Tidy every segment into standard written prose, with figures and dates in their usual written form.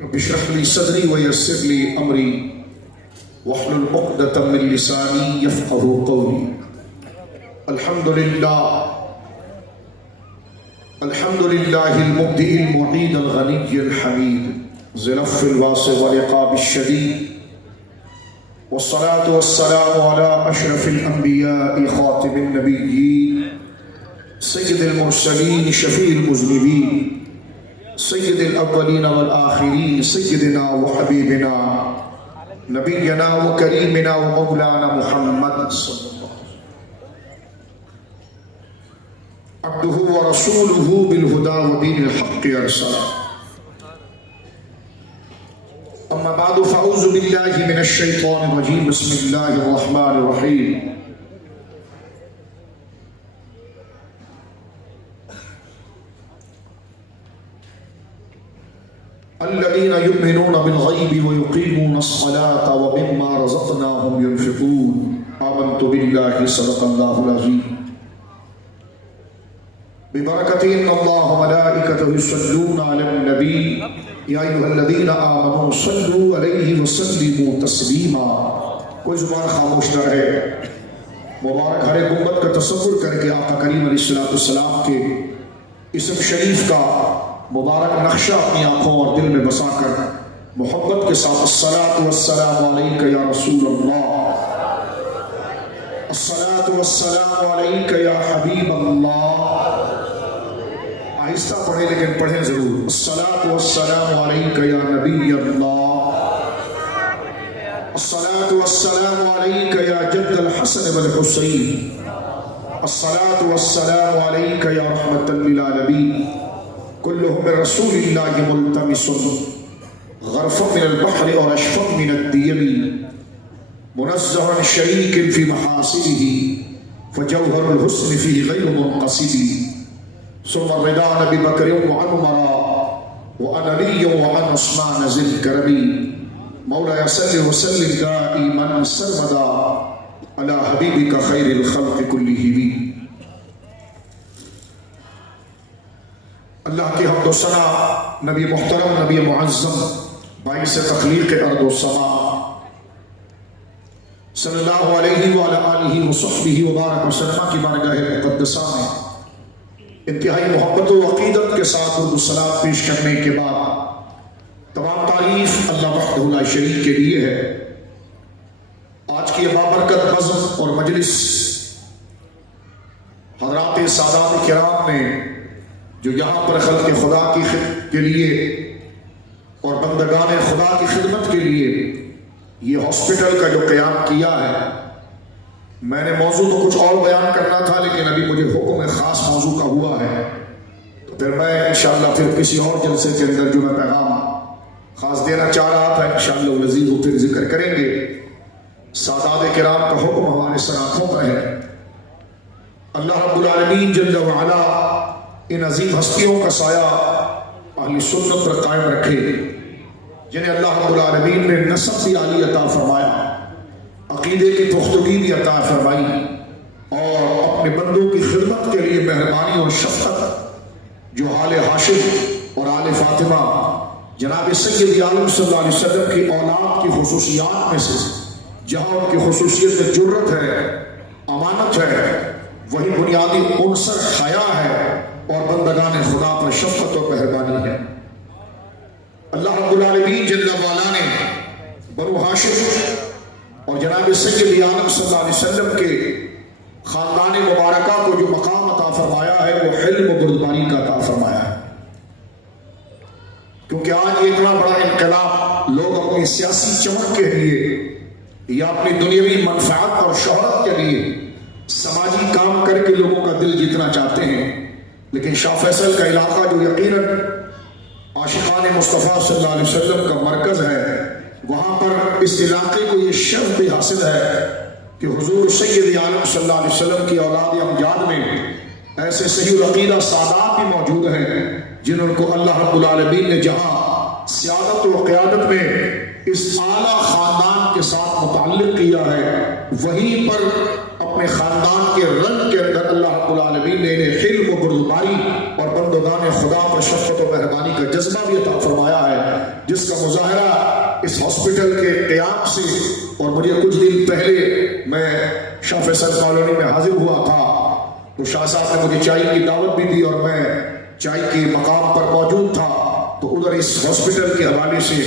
رب اشرح لي صدري ويسر لي امري واحلل عقدة من لساني يفقهوا قولي. الحمد لله المبدئ المعيد الغني الحميد ذي العفو الواسع والعقاب الشديد، والصلاة والسلام على أشرف الأنبياء خاتم النبيين سيد المرسلين شفيع المذنبين سيد الأولين والآخرين سيدنا وحبيبنا نبينا وكريمنا ومولانا محمد صلى الله عليه وسلم عبده ورسوله بالهدى ودين الحق أرسله. أما بعد فأعوذ بالله من الشيطان الرجيم. بسم الله الرحمن الرحيم. الذين يؤمنون بالغيب ويقيمون الصلاة ومما رزقناهم ينفقون. آمنت بالله صدق الله العظيم. ببركة إن الله وملائكته يصلون على النبي یا ایھا الذین آمنوا صلوا علیہ وسلموا تسلیما. کوئی زبان خاموش نہ رہے. مبارک ہر ایک امت کا تصور کر کے آقا کریم علیہ السلام کے اسم شریف کا مبارک نقشہ اپنی آنکھوں اور دل میں بسا کر محبت کے ساتھ الصلاۃ والسلام علیک یا رسول اللہ، الصلاۃ والسلام علیک یا حبیب اللہ. آہستہ پڑھیں لیکن پڑھیں ضرور. الصلاۃ والسلام علیک یا نبی اللہ، الصلاۃ والسلام علیک یا جد الحسن والحسین، الصلاۃ والسلام علیک یا رحمۃ للعالمین. كلهم من رسول الله ملتمس غرفا من البحر اور اشفا من الديم، منزه شريك في محاسنه فجوهر الحسن فيه غير منقصد. ثم الرضا عن ابي بكر وعن عمر وعن علي وعن عثمان ذي الكرم. مولاي صل وسلم دائما سرمدا على حبيبك خير الخلق كلهم. اللہ کی حمد و ثنا نبی محترم نبی معظم باعث تخلیق ارض و سما صلی اللہ علیہ وعلی آلہ وصحبہ وبارک وسلم کی بارگاہ مقدسہ میں انتہائی محبت و عقیدت کے ساتھ درود و سلام پیش کرنے کے بعد تمام تعریف اللہ وحدہ لا شریک کے لیے ہے. آج کی بابرکت نظم اور مجلس حضرات سادات کرام نے جو یہاں پر خلق خدا کی کے لیے اور بندگان خدا کی خدمت کے لیے یہ ہاسپٹل کا جو قیام کیا ہے، میں نے موضوع تو کچھ اور بیان کرنا تھا لیکن ابھی مجھے حکم خاص موضوع کا ہوا ہے، تو پھر میں انشاءاللہ پھر کسی اور جلسے کے اندر جو میں پیغام خاص دینا چاہ رہا تھا انشاءاللہ العزیز وہ پھر ذکر کریں گے. سادات کرام کا حکم ہمارے سر آنکھوں پر ہے. اللہ رب العالمین جل وعلا ان عظیم ہستیوں کا سایہ اہل سنت پر قائم رکھے جنہیں اللہ رب العالمین نے نسب بھی عالی عطا فرمایا، عقیدے کی پختگی بھی عطا فرمائی، اور اپنے بندوں کی خدمت کے لیے مہربانی اور شفقت جو آل ہاشم اور آل فاطمہ جناب سید عالم صلی اللہ علیہ وسلم کی اولاد کی خصوصیات میں سے جہاں ان کی خصوصیت میں جرت ہے، امانت ہے، وہی بنیادی عنصر حیا ہے اور بندگان خدا پر شفقت اور مہربانی ہے. اللہ رب العالمین جل وعلا نے بنو ہاشم اور جناب سید عالم صلی اللہ علیہ وسلم کے خاندان مبارکہ کو جو مقام عطا فرمایا ہے وہ حلم و بردباری کا عطا فرمایا ہے. کیونکہ آج یہ اتنا بڑا انقلاب لوگ اپنی سیاسی چمک کے لیے یا اپنی دنیاوی منفعت اور شہرت کے لیے سماجی کام کر کے لوگوں کا دل جیتنا چاہتے ہیں، لیکن شاہ فیصل کا علاقہ جو یقیناً عاشقان مصطفیٰ صلی اللہ علیہ وسلم کا مرکز ہے، وہاں پر اس علاقے کو یہ شرف بھی حاصل ہے کہ حضور سید عالم صلی اللہ علیہ وسلم کی اولاد امجاد میں ایسے صحیح العقیدہ سادات بھی موجود ہیں جنہوں کو اللہ رب العالمین نے جہاں سیادت و قیادت میں اس اعلیٰ خاندان کے ساتھ متعلق کیا ہے، وہیں پر اپنے خاندان کے رنگ کے اندر اللہ رب العالمین نے انہیں حلم و بردباری اور بندگان خدا پر شفقت و مہربانی کا جذبہ بھی عطا فرمایا ہے، جس کا مظاہرہ اس ہاسپٹل کے قیام سے، اور مجھے کچھ دن پہلے میں شاہ فیصل کالونی میں حاضر ہوا تھا تو شاہ صاحب نے مجھے چائے کی دعوت بھی دی اور میں چائے کے مقام پر موجود تھا، تو ادھر اس ہاسپٹل کے حوالے سے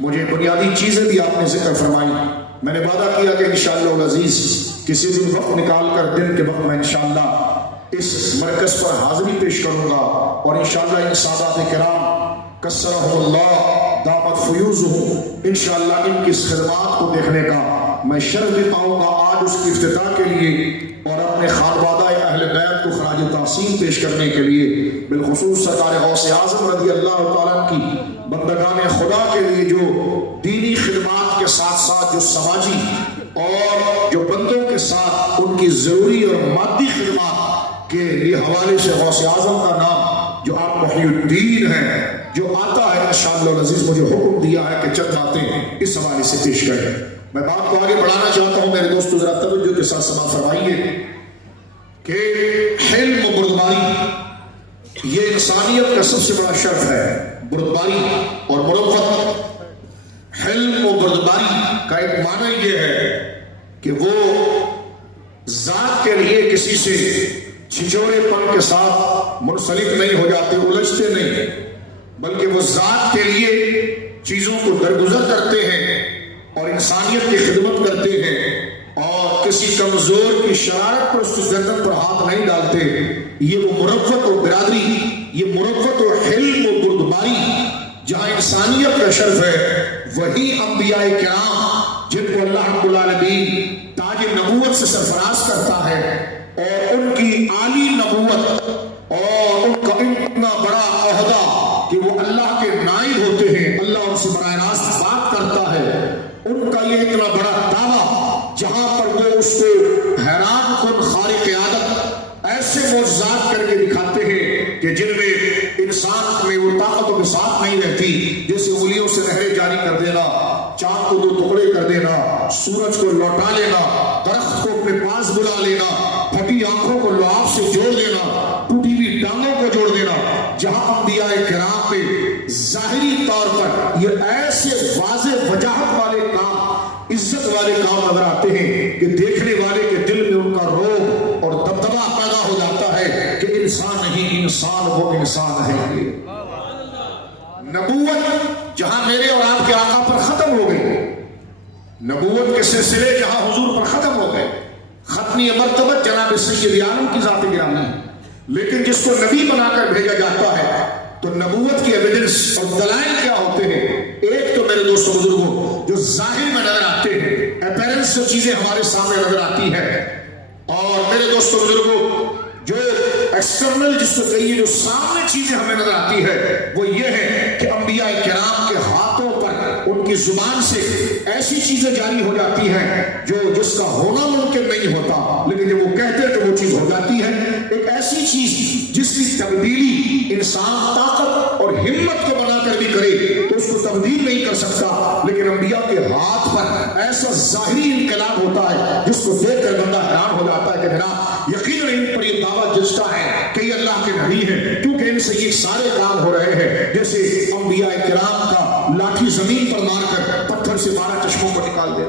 مجھے بنیادی چیزیں بھی آپ نے ذکر فرمائی۔ میں نے وعدہ کیا کہ انشاءاللہ العزیز کسی بھی وقت نکال کر دن کے وقت میں انشاءاللہ اس مرکز پر حاضری پیش کروں گا، اور انشاءاللہ ان سادات کرام کثرہم اللہ دامت فیوزہم، انشاءاللہ ان کی اس خدمات کو دیکھنے کا میں شرف بھی پاؤں گا آج اس کی افتتاح کے لیے، اور اپنے خانوادہ اہل بیت کو خراج تحسین پیش کرنے کے لیے، بالخصوص سرکار غوث اعظم رضی اللہ تعالیٰ کی بندگان خدا کے لیے جو دینی خدمات کے ساتھ ساتھ جو سماجی اور جو بندوں کے ساتھ ان کی ضروری اور مادی خدمات کے لیے حوالے سے غوث اعظم کا نام جو آپ محی الدین ہیں جو آتا ہے، انشاءاللہ العزیز مجھے حکم دیا ہے کہ چند باتیں اس حوالے سے پیش کریں۔ میں بات کو آگے بڑھانا چاہتا ہوں، میرے دوستو ذرا توجہ کے ساتھ سماعت فرمائیے کہ حلم و بردباری یہ انسانیت کا سب سے بڑا شرف ہے، بردباری اور مروت۔ حلم و بردباری کا ایک معنی یہ ہے کہ وہ ذات کے لیے کسی سے چھچورے پن کے ساتھ منسلک نہیں ہو جاتے، الجھتے نہیں، بلکہ وہ ذات کے لیے چیزوں کو درگزر کرتے ہیں اور انسانیت کی خدمت کرتے ہیں، اور کسی کمزور کی شرارت پر اس کی گردن پر ہاتھ نہیں ڈالتے۔ یہ وہ مروت و برادری، یہ مروت و حلم و بردباری جہاں انسانیت کا شرف ہے، وہی انبیاء کرام جن کو اللہ رب العالمین تاج نبوت سے سرفراز کرتا ہے، اور ان کی عالی نبوت اور ان کا اتنا بڑا عہدہ کہ وہ اللہ کے نائب ہوتے ہیں، اللہ ان سے براہ راست بات کرتا ہے، ان کا یہ اتنا بڑا دعویٰ جہاں پر وہ اس کو حیران کن خارق عادت ایسے معجزات کر کے دکھاتے ہیں کہ جن میں انسان میں وہ طاقت و بساط نہیں رہتی، جیسے انگلیوں سے نہریں جاری کر دینا، چاند کو دو ٹکڑے کر دینا، سورج کو لوٹا لینا، درخت کو اپنے پاس بلا لینا، پھٹی آنکھوں کو لعاب سے جوڑ دینا، ٹوٹی ہوئی ٹانگوں کو جوڑ دینا۔ جہاں انبیاء کرام پہ ظاہری طور پر یہ ایسے واضح وجاہت والے کام، عزت والے کام نظر آتے ہیں کہ دیکھنے والے کے دل میں ان کا روب اور دبدبہ پیدا ہو جاتا ہے کہ انسان نہیں، انسان وہ انسان ہے۔ نبوت جہاں میرے اور آپ کے آقا پر ختم ہو گئی، نبوت کے سلسلے جہاں حضور پر ختم ہو گئے، ختمی مرتبت جناب سید عالم کی ذات گرامی، لیکن جس کو نبی بنا کر بھیجا جاتا ہے تو نبوت کی ایویڈنس اور دلائل کیا ہوتے ہیں؟ ایک تو میرے دوستوں بزرگوں جو ظاہر میں نظر آتے ہیں، اپیرنس جو چیزیں ہمارے سامنے نظر آتی ہیں، اور میرے دوستوں بزرگوں جو ایکسٹرنل جس کو کہیے جو سامنے چیزیں ہمیں نظر آتی ہے، وہ یہ ہے کہ انبیاء کرام کے ہاتھوں پر ان کی زبان سے ایسی چیزیں جاری ہو جاتی ہیں جو جس کا ہونا ممکن نہیں ہوتا، لیکن جب وہ کہتے ہیں تو وہ چیز ہو جاتی ہے۔ ایک ایسی چیز جس کی تبدیلی انسان طاقت اور ہمت کو بنا کر بھی کرے تو اس کو تبدیل نہیں کر سکتا، لیکن انبیاء کے ہاتھ پر ایسا ظاہری انقلاب ہوتا ہے جس کو دیکھ کر بندہ حیران ہو جاتا ہے کہ جناب یقیناً ان پر یہ دعویٰ جستا ہے کہ یہ اللہ کے نبی ہیں، کیونکہ ان سے یہ سارے کام ہو رہے ہیں جیسے انبیاء کرام کا لاٹھی زمین پر مار کر پتھر سے 12 چشموں کو نکال دے۔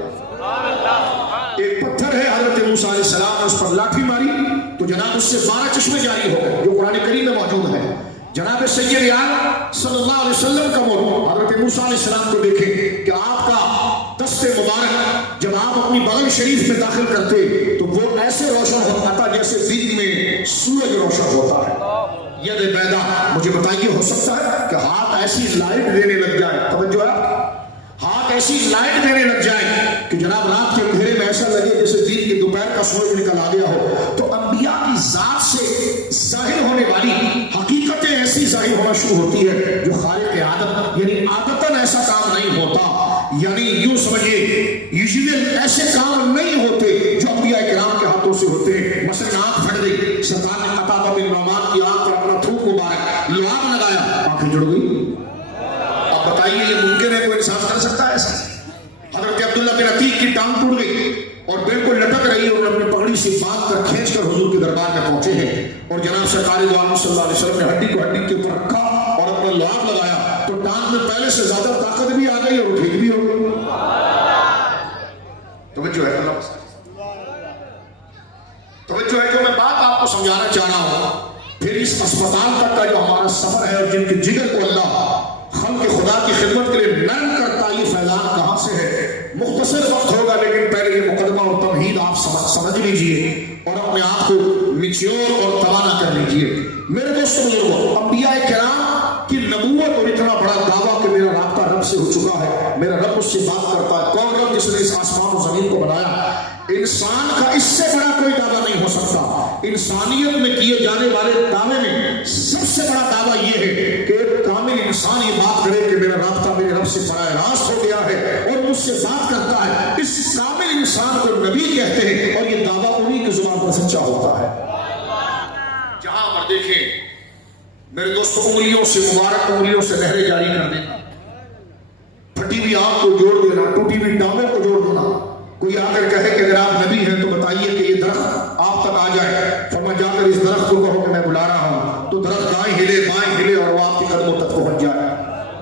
ایک پتھر ہے حضرت موسیٰ علیہ السلام نے اس پر لاٹھی ماری تو جناب اس سے 12 چشمے جاری ہو گئے جو قرآن کریم میں موجود ہے۔ جناب سید عالم صلی اللہ علیہ وسلم کا موضوع حضرت موسیٰ علیہ السلام کو دیکھیں کہ آپ کا دست مبارک جب آپ اپنی بغل شریف میں داخل کرتے تو وہ ایسے روشن ہوتا تھا جیسے دن میں سورج روشن ہوتا ہے۔ ید بیدا، مجھے بتائیے ہو سکتا ہے کہ ہاتھ ایسی لائٹ دینے لگ جائے، توجہ ہے، ہاتھ ایسی لائٹ دینے لگ جائے کہ جناب رات کے اندھیرے میں ایسا لگے جیسے دن کی دوپہر کا سورج نکل آ گیا ہو؟ تو انبیاء کی ذات سے ظاہر ہونے والی حقیقتیں ایسی ظاہر ہونا شروع ہوتی ہے جو خالق عادت یعنی عادتاً ایسا کام نہیں ہوتا، یعنی یوں سمجھے یوزول ایسے کام نہیں ہوتے جو انبیاء کرام کے ہاتھوں سے ہوتے ہیں۔ مثلا آنکھ پھٹ گئی، سرکار نے قطادہ بن نعمان کی آنکھ پر اپنا تھوک مبارک لعاب لگایا، آنکھیں جڑ گئی۔ اب بتائیے یہ ممکن ہے کوئی انسان کر سکتا ہے ایسا؟ حضرت عبداللہ بن عتیق کی ٹانگ ٹوٹ گئی اور بالکل لٹک رہی ہے اور اپنی پگڑی سے باندھ کر کھینچ کر حضور کے دربار میں پہنچے ہیں اور جناب سرکار دو عالم صلی اللہ علیہ وسلم نے ہڈی کو ہڈی کے اوپر رکھا اور اپنا لعاب لگایا تو ٹانگ میں پہلے سے زیادہ طاقت بھی آ گئی اور ٹھیک بھی ہو گئی. توجہ ہے توجہ ہے جو میں بات آپ کو سمجھانا چاہ رہا ہوں. پھر اس اسپتال تک کا جو ہمارا سفر ہے اور جن کے جگر کو اللہ خلق خدا کی خدمت کے لیے نرم کرتا یہ فیضان کہاں سے ہے. مختصر وقت ہوگا لیکن پہلے یہ مقدمہ اور تمہید آپ سمجھ لیجئے اور اپنے آپ کو میچیور اور توانا کر لیجئے. میرے دوستوں بزرگوں، انبیاء کرام کی نبوت اور اتنا بڑا دعویٰ کہ میرا رابطہ رب سے ہو چکا ہے، میرا رب اس سے بات کرتا ہے. کون رب جس نے اس آسمان و زمین کو بنایا؟ انسان کا اس سے بڑا کوئی دعویٰ نہیں ہو سکتا. انسانیت میں کیے جانے والے دعوے میں سب سے بڑا دعویٰ یہ ہے کہ ایک کامل انسان یہ بات کرے کہ میرا رابطہ میرے رب سے براہ راست ہو گیا ہے اور مجھ سے بات کرتا ہے. اس کامل انسان کو نبی کہتے ہیں اور یہ دعویٰ انہی کی زبان پر سچا ہوتا ہے. جہاں پر دیکھیں میرے دوستوں، انگلیوں سے مبارک انگلیوں سے نہریں جاری کر دینا، پھٹی ہوئی آنکھ کو جوڑ دینا، ٹوٹی ہوئی ٹانگوں کو جوڑ دینا. کوئی آ کر کہے کہ اگر آپ نبی ہیں تو بتائیے کہ یہ درخت آپ تک آ جائے، فرما جا کر اس درخت کو کہو کہ میں بلا رہا ہوں تو درخت دائیں ہلے بائیں ہلے اور وہ آپ کے قدموں تک پہنچ جائے.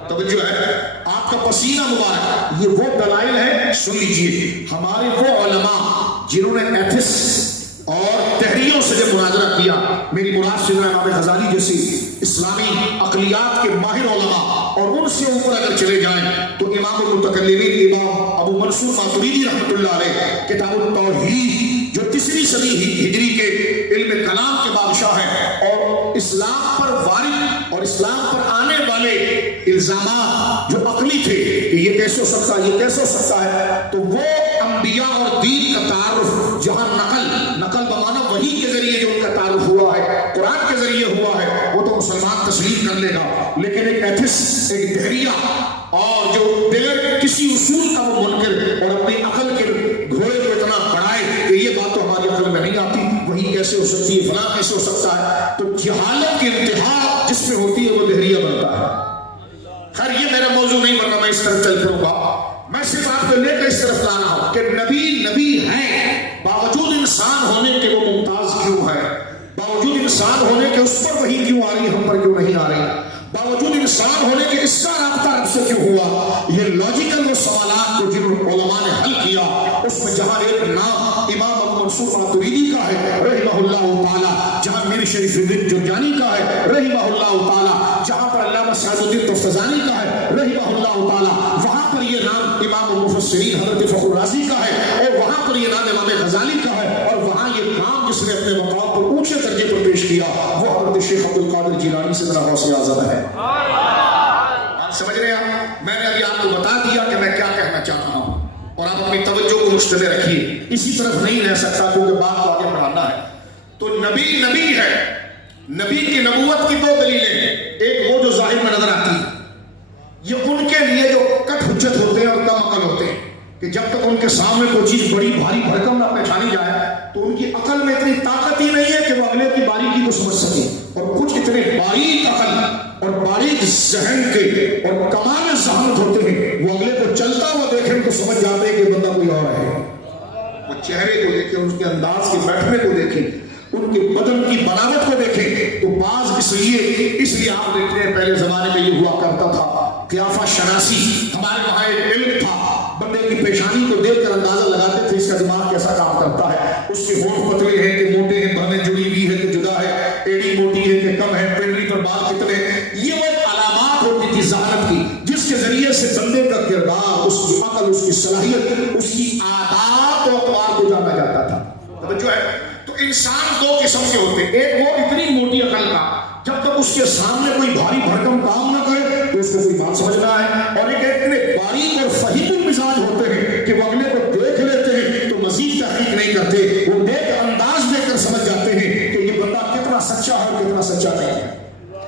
توجہ ہے، آپ کا پسینہ مبارک، یہ وہ دلائل ہے. سن لیجیے، ہمارے وہ علماء جنہوں نے ایتھس اور تحریروں سے جب مناظرہ کیا، میری مراد سیدنا امام غزالی جیسی اسلامی عقلیات کے ماہر علماء، اور ان سے اوپر اگر چلے جائیں تو امام المتکلمین امام ابو منصور ماتریدی رحمۃ اللہ علیہ کتاب التوحید جو 3 صدی ہجری کے علم کلام کے بادشاہ ہیں اور اسلام پر وارد اور اسلام پر آنے والے الزامات جو عقلی تھے کہ یہ کیسے ہو سکتا ہے، یہ کیسے ہو سکتا ہے، تو وہ انبیاء اور دین کا تعارف جہاں نقل بمانا وحی کے ذریعے جو ان کا تعارف ہوا ہے، قرآن کے ذریعے ہوا ہے، وہ تو مسلمان تسلیم کر لے گا. لیکن ایک ایتھس، ایک دہریہ اور جو بغیر کسی اصول کا وہ منکر اور اپنی عقل کے گھوڑے کو اتنا بڑھائے کہ یہ بات تو ہماری عقل میں نہیں آتی، وہی کیسے ہو سکتی ہے، فلاں کیسے ہو سکتا ہے، تو جہالت کی انتہا جس میں ہوتی ہے وہ دہریہ بنتا ہے. خیر یہ میرا موضوع نہیں، ورنہ میں اس طرف چل پھروں گا. میں صرف آپ کو لے کر اس طرف لانا ہوں کہ نبی ہیں، باوجود انسان ہونے کے وہ ممتاز کیوں ہے، باوجود انسان ہونے کے اس پر وحی کیوں آ رہی، ہم پر کیوں نہیں آ رہی، باوجود انسان ہونے کے اس کا رابطہ رب سے کیوں ہوا. یہ لاجیکل وہ سوالات کو جن علماء نے حل کیا، اس میں جہاں ایک نام امام ابو منصور ماتریدی کا ہے رحمہ اللہ تعالی، جہاں میر شریف الدین جرجانی کا ہے رحمہ اللہ تعالی، جہاں پر علامہ سعد الدین تفتزانی کا ہے رحمہ اللہ تعالی، وہاں پر یہ نام امام المفسرین حضرت فخر رازی کا ہے اور وہاں پر یہ نام امام غزالی کا ہے، اور وہاں یہ کام جس نے اپنے مقام کو اونچے درجے پر پیش کیا وہ حضرت شیخ عبد القادر جیلانی سے میرا غوث اعظم ہے. آپ سمجھ رہے ہیں؟ میں نے ابھی آپ کو بتا دیا کہ میں کیا کہنا چاہتا ہوں اور آپ اپنی توجہ کو مشتعل رکھیے، اسی طرف نہیں رہ سکتا کیونکہ بات کو آگے بڑھانا ہے. تو نبی ہے، نبی کی نبوت کی 2 دلیلیں ہیں. ایک وہ جو ظاہر میں نظر آتی ہے، یہ ان کے لیے جو کٹ حجت ہوتے ہیں اور کم عقل ہوتے ہیں کہ جب تک ان کے سامنے کوئی چیز بڑی بھاری بھرکم نہ پہچانی جائے تو ان کی عقل میں اتنی طاقت ہی نہیں ہے کہ وہ اگلے کی باریکی کو سمجھ سکے. اور کچھ اتنے باریک عقل اور باریک ذہن کے اور کمال ذہانت ہوتے ہیں، وہ اگلے کو چلتا ہوا دیکھیں تو سمجھ جاتے ہیں کہ بندہ کوئی اور ہے. وہ چہرے کو دیکھیں، اس کے انداز کے بیٹھنے کو دیکھیں، ان کے بدن کی بناوٹ کو دیکھیں تو بعض اس لیے آپ دیکھتے ہیں پہلے زمانے میں یہ ہوا کرتا تھا قیافہ شناسی. ہمارے وہاں ایک علم تھا، بندے کی پیشانی کو دیکھ کر اندازہ لگاتے تھے اس کا دماغ کیسا کام کرتا ہے، اس کے ہونٹ پتلے ہیں کہ موٹے ہیں، بھویں جڑی ہوئی ہے کہ جدا ہے، ایڑی موٹی ہے کہ کم ہے، پنڈلی پر بال کتنے. یہ وہ علامات ہوتی تھی ذہانت کی جس کے ذریعے سے بندے کا کردار، اس کی عقل، اس کی صلاحیت، اس کی عادات و اقوال کو جانا جاتا تھا. توجہ ہے؟ تو انسان 2 قسم کے ہوتے ہیں. ایک وہ اتنی موٹی عقل کا جب تک اس کے سامنے کوئی بھاری بھرکم کام نہ کرے تو اس کو کوئی بات سمجھنا ہے، اور ایک اتنے باریک اور فہیم المزاج ہوتے ہیں کہ وہ اگلے کو دیکھ لیتے ہیں تو مزید تحقیق نہیں کرتے، وہ دیکھ انداز دیکھ کر سمجھ جاتے ہیں کہ یہ بندہ کتنا سچا ہے اور کتنا سچا نہیں ہے.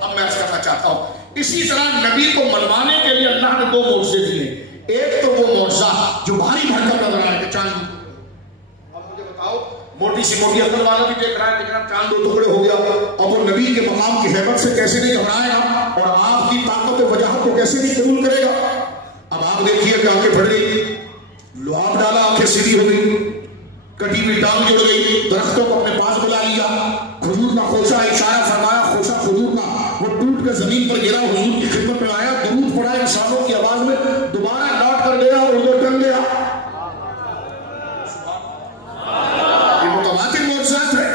اب میں عرض کرنا چاہتا ہوں اسی طرح نبی کو منوانے کے لیے اللہ نے 2 معجزے دیے. ایک تو وہ معجزہ جو بھاری بھرکم نظر آئے کہ چاند، اب مجھے بتاؤ موٹی سی موٹی عقل والا بھی دیکھ رہا ہے لیکن اب چاند 2 ٹکڑے ہو گیا، اور وہ نبی کے مقام کی ہیبت سے کیسے نہیں گھبرائے گا اور آپ کی طاقت و وجاہت کو کیسے نہیں قبول کرے گا. اب آپ دیکھیے کہ آنکھیں پھٹ گئی، لعاب ڈالا، آنکھیں سیدھی ہو گئی، کٹی ہوئی ٹانگ جڑ گئی، درختوں کو اپنے پاس بلا لیا، کھجور کا خوشہ اشارہ فرمایا، خوشہ کھجور کا وہ ٹوٹ کے زمین پر گرا، حضور کی خدمت میں آیا، درود پڑھا انسانوں کی آواز میں، دوبارہ لوٹ کر گیا اور ادھر ٹنگ گیا۔ یہ متواتر معجزات ہے۔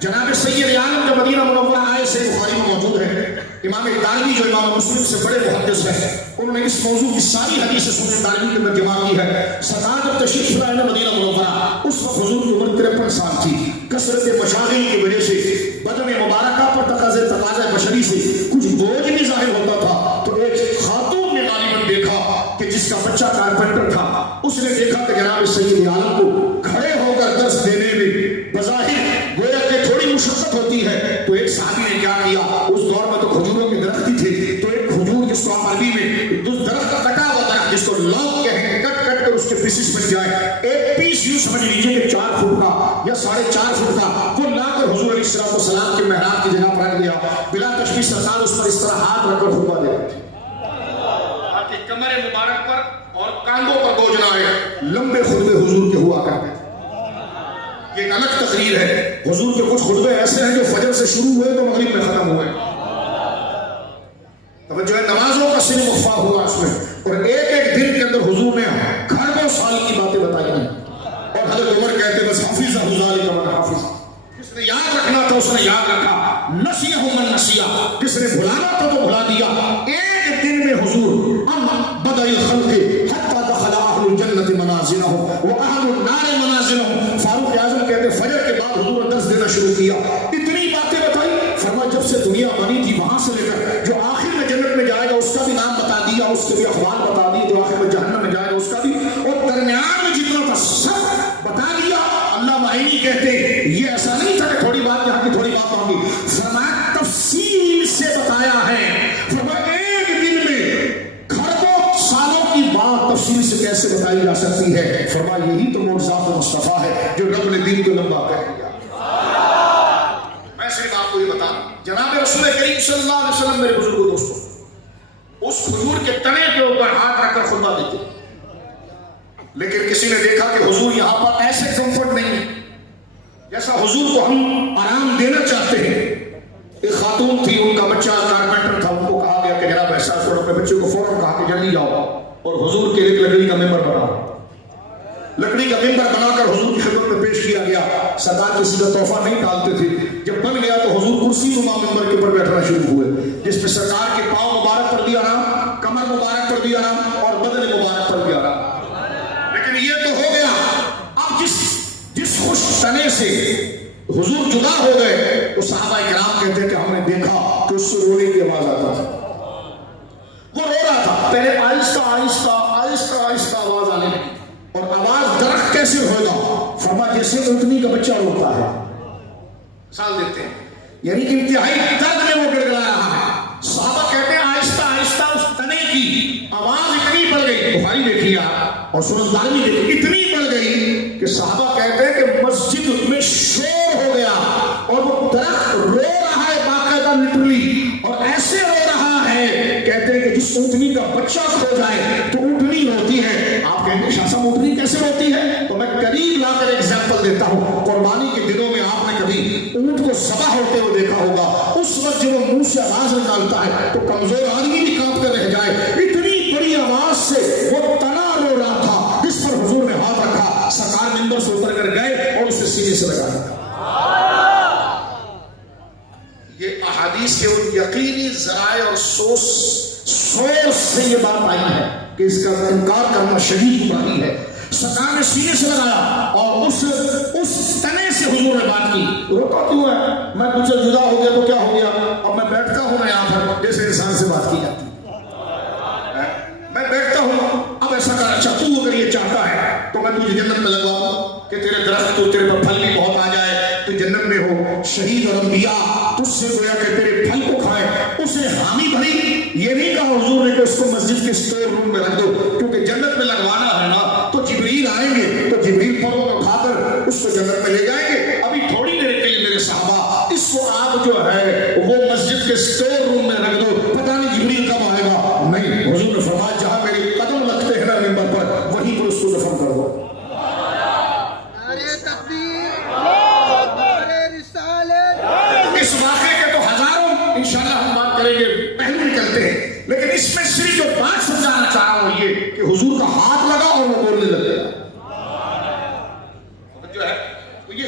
جناب سید عالم جو مدینہ منورہ آئے سے بخاری میں موجود ہے، امام دارمی جو امام مسلم سے بڑے محدث ہیں، انہوں نے اس موضوع کی ساری حدیثیں سنن دارمی کے اندر جمع کی ہے۔ سرکار جب تشریف لائے نا مدینہ منورہ، اس وقت حضور کی عمر 53 سال تھی۔ کثرت مشاغل کی وجہ سے بدن مبارکہ پر تقاضۂ بشری سے کچھ بوجھ بھی ظاہر ہوتا تھا، تو ایک خاتون نے غالباً دیکھا کہ جس کا بچہ کارپینٹر تھا، اس نے دیکھا کہ جناب سید عالم کو کھڑے ہو کر درس دینے میں بظاہر گویا کہ تھوڑی مشقت ہوتی ہے، تو ایک صحابی نے کیا کیا، اس دور میں تو کھجوروں کے درخت ہی تھے، تو ایک کھجور جس کو عربی میں درخت کا کٹا ہوا درخت جس کو لوگ کہیں، کٹ کٹ کر اس کے پیسز بن جائے، ایک پیس یوں سمجھ لیجیے کہ 4 فٹ کا یا 4.5 فٹ کا، وہ لا کر حضور علیہ السلام کے محراب کی جگہ پر رکھ دیا، بلا تشبیہ سرکار اس پر اس طرح ہاتھ رکھ کر خطبہ دے رہے تھے تاکہ کمر مبارک پر اور کاندھوں پر بوجھ نہ آئے۔ لمبے خطبے حضور کے ہوا کرتے تھے۔ یہ ایک الگ تقریر ہے۔ حضور کے کچھ خطبے ایسے ہیں جو فجر سے شروع ہوئے تو مغرب میں ختم ہوئے، توجہ ہے، نمازوں کا سن وقفہ ہوا اس میں، اور ایک ایک دن کے اندر حضور نے کھربوں سال کی باتیں بتائی ہیں، اور حضرت عمر کہتے بس حافظ ذالک من حافظ، جس نے یاد رکھنا تھا اس نے یاد رکھا، نسیہ من نسیہ، جس نے بھلانا تھا تو بھلا دیا۔ ایک دن میں حضور بدأ الخلق حتی دخل اہل الجنت منازلہم واہل النار منازلہم، فاروق اعظم کہتے فجر کے بعد حضور نے درس دینا شروع کیا، اتنی باتیں بتائی، فرمایا جب سے دنیا بنی تھی وہاں سے لے کر جو آخر میں جنت میں جائے گا اس کا بھی نام بتا دیا، اس کے بھی اخبار بتا دی، جو آخر میں جہنم میں جائے گا اس کا بھی، اور درمیان میں جتنا تھا سب بتا دیا۔ اللہ معینی کہتے یہ ایسا نہیں تھا کہ تھوڑی بات یہاں کی تھوڑی بات وہاں کی، فرمایا تفصیل سے بتایا ہے، فرمایا ایک دن میں کھربوں سالوں کی بات تفصیل سے کیسے بتائی جا سکتی ہے، فرمایا یہی تو معجزات مصطفیٰ ہے جو رب نے دین کو لمبا کر دیا۔ میں صرف آپ کو یہ بتا، جناب رسول کریم صلی اللہ علیہ وسلم میرے بزرگوں دوستوں اس کھجور کے تنے کے اوپر ہاتھ رکھ کر خطبہ دیتے، لیکن کسی نے دیکھا کہ حضور یہاں پر ایسے کمفرٹ نہیں جیسا حضور کو ہم آرام دینا چاہتے ہیں۔ ایک خاتون تھی، ان کا بچہ کارپینٹر تھا، ان کو کہا گیا کہ جناب ایسا چھوڑو، اپنے بچے کو فوراً کہا کہ جلدی جاؤ اور حضور کے ایک لکڑی کا ممبر بناؤ۔ لکڑی کا ممبر بنا کر حضور کی خدمت میں پیش کیا گیا۔ سرکار کسی کا تحفہ نہیں ڈالتے تھے، جب بن گیا تو حضور کرسی نما ممبر کے اوپر بیٹھنا شروع ہوئے، جس میں سرکار کے پاؤں مبارک پر بھی آرام، کمر مبارک پر بھی آرام اور بدن مبارک پر بھی آرام۔ لیکن یہ تو ہو گیا، اب جس خوش تنے سے حضور جدا ہو گئے تو صحابہ کرام کہتے ہیں کہ ہم نے دیکھا کہ اس سے رونے کی آواز آتا تھا، وہ رو رہا تھا، پہلے آہستہ آہستہ آہستہ آہستہ آواز آنے لگی، اور آواز درخت کیسے ہوگا، فرمایا جیسے اونٹنی کا بچہ روتا ہے، مثال دیتے ہیں، یعنی انتہائی درد میں وہ گڑگڑا رہا ہے۔ صحابہ کہتے ہیں آہستہ آہستہ اس تنے کی آواز اتنی بڑھ گئی، بخاری دیکھیے آپ اور سنن دارمی دیکھیے، اتنی بڑھ گئی کہ صحابہ کہتے ہیں کہ مسجد میں شور ہو گیا، اور وہ درخت رو رہا ہے باقاعدہ لٹرلی، اور ایسے رو رہا ہے کہتے ہیں کہ جس اونٹنی کا بچہ کھو جائے تو اونٹنی روتی ہے۔ آپ کہیں گے شاہ صاحب اونٹنی کیسے روتی ہے؟ تو میں قریب لا کر ایگزامپل دیتا ہوں۔ قربانی کے دنوں میں آپ نے کبھی اونٹ کو ذبح ہوتے ہوئے دیکھا ہوگا، اس وقت جب وہ منہ سے آواز نکالتا ہے تو کمزور آدمی بھی کانپ کر رہ جائے، اتنی بڑی آواز سے وہ تنا رو رہا تھا، جس پر حضور نے ہاتھ رکھا، سرکار ممبر سے اتر کر گئے اور اسے سینے سے لگا دیا۔ یہ احادیث کے ان یقینی ذرائع اور سورس سے یہ بات آئی ہے کہ اس کا انکار کرنا شدید گمراہی ہے۔ سرکار نے سینے سے لگایا اور اس تنے سے حضور نے بات کی، روتا کیوں ہے؟ میں تجھ سے جدا ہو گیا تو کیا ہو گیا؟ اب میں بیٹھتا ہوں نا یہاں پر جیسے انسان سے بات کی جاتی ہے، میں بیٹھتا ہوں، اب ایسا کر، اچھا تو اگر یہ چاہتا ہے تو میں تجھے جنت میں لگواؤں کہ تیرے درخت تو تیرے پر پھل بھی بہت آ جائے، تو جنت میں ہو، شہید اور انبیاء تجھ سے گویا کہ تیرے پھل کو کھائیں، اسے حامی بھری۔ یہ نہیں کہا حضور نے کہ اس کو مسجد کے اسٹور روم میں رکھ دو، کیونکہ جنت میں لگوانا ہے نا تو جبریل آئیں گے تو جبریل پروں میں اٹھا کر اس کو جنت میں لے جائیں گے۔ ابھی تھوڑی دیر کے لیے میرے صحابہ اس کو آپ جو ہے وہ مسجد کے اسٹور روم میں رکھ دو، پتہ نہیں جبریل کب آئے گا۔ نہیں، حضور نے فرمایا جہاں میرے قدم لگتے ہیں نا ممبر پر وہیں پر اس کو دفن کر دو۔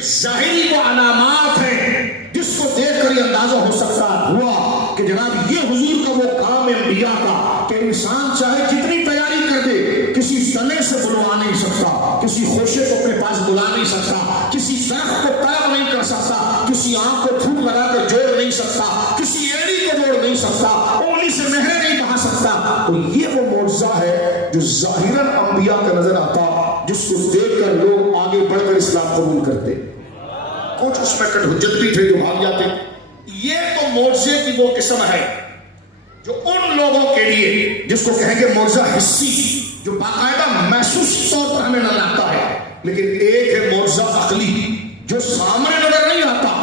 ظاہری وہ علامات ہیں جس کو دیکھ کر یہ اندازہ ہو سکتا ہوا کہ جناب یہ حضور کا وہ کام ہے انبیاء کا کہ انسان چاہے جتنی تیاری کر دے کسی تنے سے بلوا نہیں سکتا، کسی خوشے کو اپنے پاس بلا نہیں سکتا، کسی درخت کو طلب نہیں کر سکتا، کسی آنکھ کو تھوک لگا کر جوڑ نہیں سکتا، کسی ایڑی کو جوڑ نہیں سکتا، انگلی سے مہر نہیں بہا سکتا۔ تو یہ وہ معجزہ ہے جو ظاہراً انبیاء کا نظر آتا، جس کو دیکھ کر لوگ آگے بڑھ کر اسلام قبول کرتے، کچھ اس میں کٹ حجت بھی تھے جو بھاگ جاتے۔ یہ تو معجزے کی وہ قسم ہے جو ان لوگوں کے لیے جس کو کہیں گے معجزہ حسی، جو باقاعدہ محسوس طور پر ہمیں نظر آتا ہے، لیکن ایک ہے معجزہ عقلی جو سامنے نظر نہیں آتا،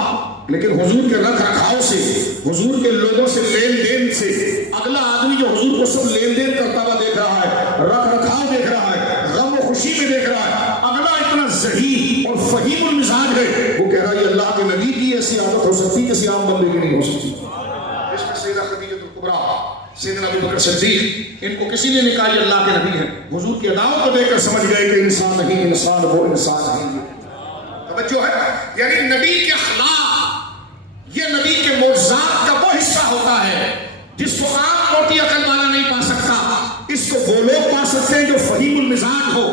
لیکن حضور کے رکھ رکھاؤ سے، حضور کے لوگوں سے لین دین سے، اگلا آدمی جو حضور کو سب لین دین کرتا ہوا دیکھ رہا ہے، رکھ رکھاؤ دیکھ رہا ہے، غم و خوشی میں دیکھ رہا ہے، اگلا اتنا ذہین اور فہیم المزاج ہے، وہ کہہ رہا ہے یہ اللہ کے نبی کی ایسی عادت ہو سکتی کسی عام بندے کی نہیں ہو سکتی۔ اس میں سیدہ خدیجہ الکبریٰ، سیدنا ابو بکر صدیق، ان کو کسی نے نکاح یہ اللہ کے نبی ہیں، حضور کی اداؤں کو دیکھ کر سمجھ گئے کہ انسان نہیں، انسان وہ انسان نہیں۔ توجہ ہے، یعنی نبی کے اخلاق یہ نبی کے معجزات کا وہ حصہ ہوتا ہے جس کو عام موٹی عقل والا نہیں پا سکتا، اس کو وہ لوگ پا سکتے ہیں جو فہیم المزاج ہو،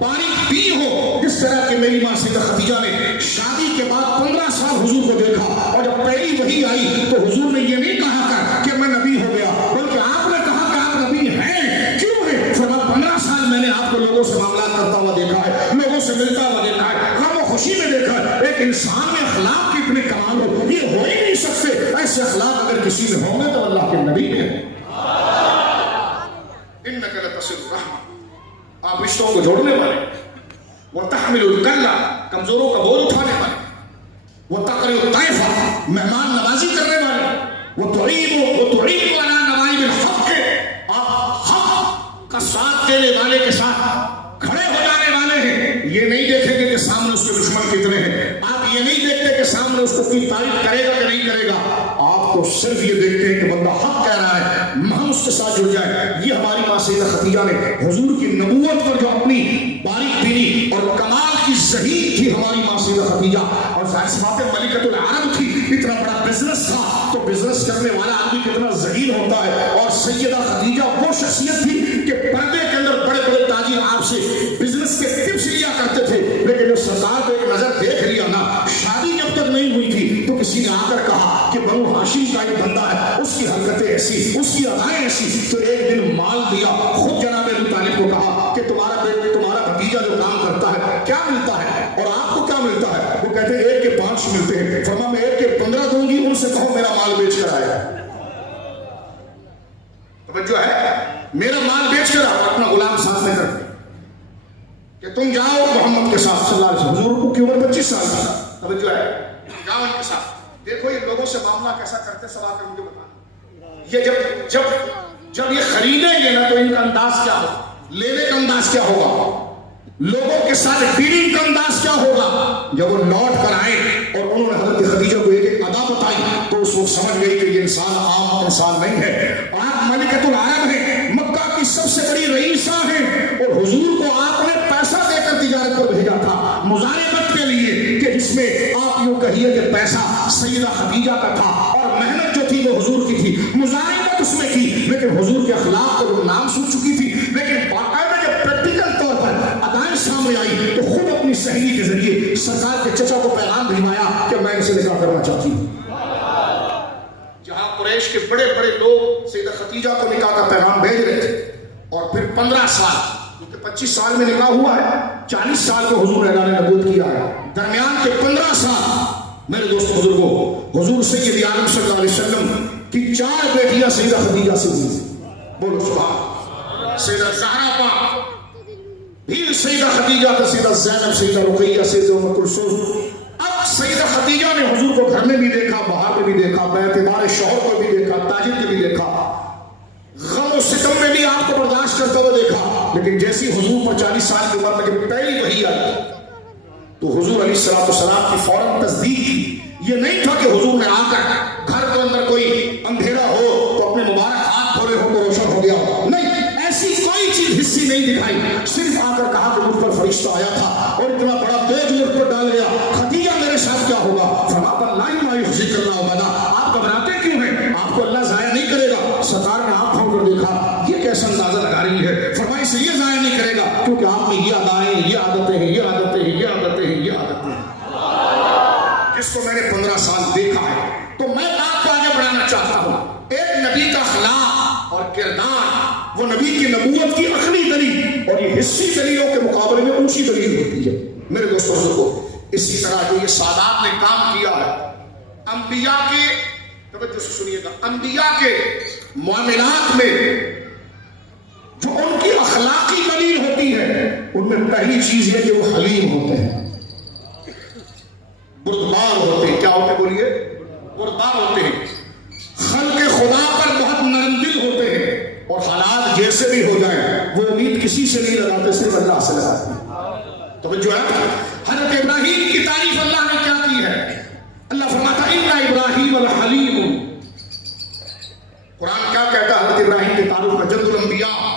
باریک بین ہو، جس طرح کہ میری ماں سیدہ خدیجہ نے شادی کے بعد 15 سال حضور کو دیکھا، اور جب پہلی وحی آئی تو حضور نے یہ نہیں کہا کر کہ میں نبی ہو گیا، بلکہ آپ نے کہا کہ آپ نبی ہیں، کیوں ہیں؟ فرمایا 15 سال میں نے آپ کو لوگوں سے معاملات کرتا ہوا دیکھا ہے، لوگوں سے ملتا ہوا دیکھا ہے، غم و خوشی میں دیکھا ہے، ایک انسان میں اخلاق کی اتنے کمال ہو، یہ ہو ہی نہیں سکتے، ایسے اخلاق اگر کسی میں ہوں گے تو اللہ کے نبی میں ہیں۔ انک لتصل الرحم، آپ رشتوں کو جوڑنے والے، وتحمل الکلہ، کمزوروں کا بوجھ اٹھانے والے، وتقری الضیف، مہمان نوازی کرنے والے، وتعین علی نوائب الحق، آپ حق کا ساتھ دینے والے کے ساتھ کھڑے ہو جانے والے ہیں۔ یہ نہیں دیکھیں گے کہ سامنے اس کے دشمن کتنے ہیں، آپ یہ نہیں دیکھتے کہ سامنے اس کو کوئی تعریف کرے گا کہ نہیں کرے گا، آپ تو صرف یہ دیکھتے ہیں کہ بندہ حق کہہ رہا ہے، ہم اس کے ساتھ جڑ جائیں۔ یہ ہماری ماں سیدہ خدیجہ نے حضور کی نبوت پر جو اپنی باریک بینی اور کمال کی ذہین تھی ہماری ماں سیدہ خدیجہ، اور ظاہر سی بات ہے ملکۃ العرب تھی، اتنا بڑا بزنس تھا، تو بزنس کرنے والا آدمی کتنا ذہین ہوتا ہے، اور سیدہ خدیجہ وہ شخصیت تھی کہ پردے کے اندر بڑے بڑے تاجر آپ سے بزنس کے ٹپس لیا کرتے تھے، لیکن جو سرکار کو ایک نظر دیکھ لیا نا، شادی جب تک نہیں ہوئی تھی تو کسی نے آ کر کہا کہ بنو ہاشم کا ایک بندہ ہے، اس کی حرکتیں ایسی، اس کی ادائیں ایسی، تو ایک دن مال دیا، خود جناب ابو طالب کو کہا کہ تمہارا بھتیجا جو کام کرتا ہے کیا ملتا ہے اور آپ کو کیا ملتا ہے؟ وہ کہتے ہیں 1 کے 5 ملتے ہیں۔ فرمایا میں 1 کے 15 دوں گی، ان سے کہو میرا مال بیچ کر آئے۔ توجہ ہے، میرا مال بیچ کر آؤ، اپنا غلام ساتھ میں کر کہ تم جاؤ محمد کے ساتھ صلی اللہ علیہ وسلم، حضور کی عمر 25 سال کی، توجہ ہے، جاؤ ان کے ساتھ، دیکھو یہ لوگوں سے معاملہ کیسا کرتے، سب آ کر مجھے بتا۔ یہ جب یہ خریدیں گے نا تو ان کا انداز کیا ہوگا، لینے کا انداز کیا ہوگا، لوگوں کے ساتھ ڈیلنگ کا انداز کیا ہوگا۔ جب وہ لوٹ کر آئے اور انہوں نے حضرت خدیجہ کو ایک ایک ادا بتائی تو اس وقت سمجھ گئی کہ یہ انسان عام انسان نہیں ہے، اور آپ ملکۃ العرب ہیں، مکہ کی سب سے بڑی رئیسہ ہیں، اور حضور کو آپ نے پیسہ دے کر تجارت پر بھیجا تھا مزاربت کے لیے، کہ جس میں آپ یوں کہیے کہ پیسہ سیدہ خدیجہ کا تھا، اور محنت جو تھی وہ حضور کی تھی، مزاربت اس میں تھی، لیکن حضور کے اخلاق کو وہ نام سن چکی تھی، لیکن باقاعدہ جب پریکٹیکل طور پر ادائیں سامنے آئی تو خود اپنی سہیلی کے ذریعے سرکار کے چچا کو پیغام بھجوایا کہ میں اسے نکاح کرنا چاہتی ہوں۔ جہاں قریش کے بڑے بڑے لوگ سیدہ خدیجہ کو نکاح کا پیغام بھیج رہے تھے، اور پھر 15 سال، کیونکہ 25 سال میں نکاح ہوا ہے، 40 سال کو حضور اعلان نبوت کیا ہے، درمیان کے 15 سال میرے دوست بزرگوں، حضور سید عالم صلی اللہ علیہ وسلم کی 4 بیٹیاں سیدہ خدیجہ سے ہوئی، بولو سبحان، سیدہ زہرا پاک، پھر سیدہ خدیجہ کا سیدہ زینب، سیدہ رقیہ، سیدہ ام کلثوم۔ اب سیدہ خدیجہ نے حضور کو گھر میں بھی دیکھا، باہر میں بھی دیکھا، باعتبار شوہر کو بھی دیکھا، تاجر کو بھی دیکھا، غم و ستم میں بھی آپ کو برداشت کرتے ہوئے دیکھا، لیکن جیسی حضور پر 40 سال کی عمر میں جب پہلی وحی آئی تو حضور علیہ السلام کی فوراً تصدیق کی۔ یہ نہیں تھا کہ حضور نے آ کر گھر کے اندر کوئی اندھیرا ہو تو اپنے مبارک ہاتھ کھولے ہو تو روشن ہو گیا، نہیں، ایسی کوئی چیز حصی نہیں دکھائی، صرف آ کر کہا کہ مجھ پر فرشتہ آیا تھا اور اتنا بڑا بوجھ مجھ پر ڈال گیا۔ خدیجہ یہ کیسا اندازہ لگا رہی ہے؟ فرمایا اسے یہ ضائع نہیں کرے گا کیونکہ آپ میں یہ ادائیں، یہ عادتیں ہیں، یہ عادتیں ہیں، یہ عادتیں ہیں، یہ عادتیں ہیں، جس کو میں نے 15 سال دیکھا ہے۔ تو میں بات کو آگے بڑھانا چاہتا ہوں، ایک نبی کا اخلاق اور کردار وہ نبی کی نبوت کی عقلی دلیل اور یہ حسی دلیلوں کے مقابلے میں اونچی دلیل ہوتی ہے میرے دوستوں بزرگوں۔ اسی طرح جو یہ سادات نے کام کیا ہے، انبیاء کے، توجہ سے سنیے گا، انبیاء کے معاملات میں جو ان کی اخلاقی دلیل ہوتی ہے ان میں پہلی چیز ہے کہ وہ حلیم ہوتے ہیں، بردبار ہوتے ہیں۔ کیا ہوتے بولیے؟ بردبار ہوتے ہیں، خلق خدا پر بہت نرم دل ہوتے ہیں، اور حالات جیسے بھی ہو جائیں وہ امید کسی سے نہیں لگاتے، صرف اللہ سے لگاتے ہیں۔ توجہ ہے؟ حضرت ابراہیم کی تعریف اللہ نے کیا کی ہے؟ اللہ فرماتا ہے اِنَّ ابراہیم الحلیم۔ قرآن کیا کہتا ہے حضرت ابراہیم کے تعارف میں؟ جد الانبیاء۔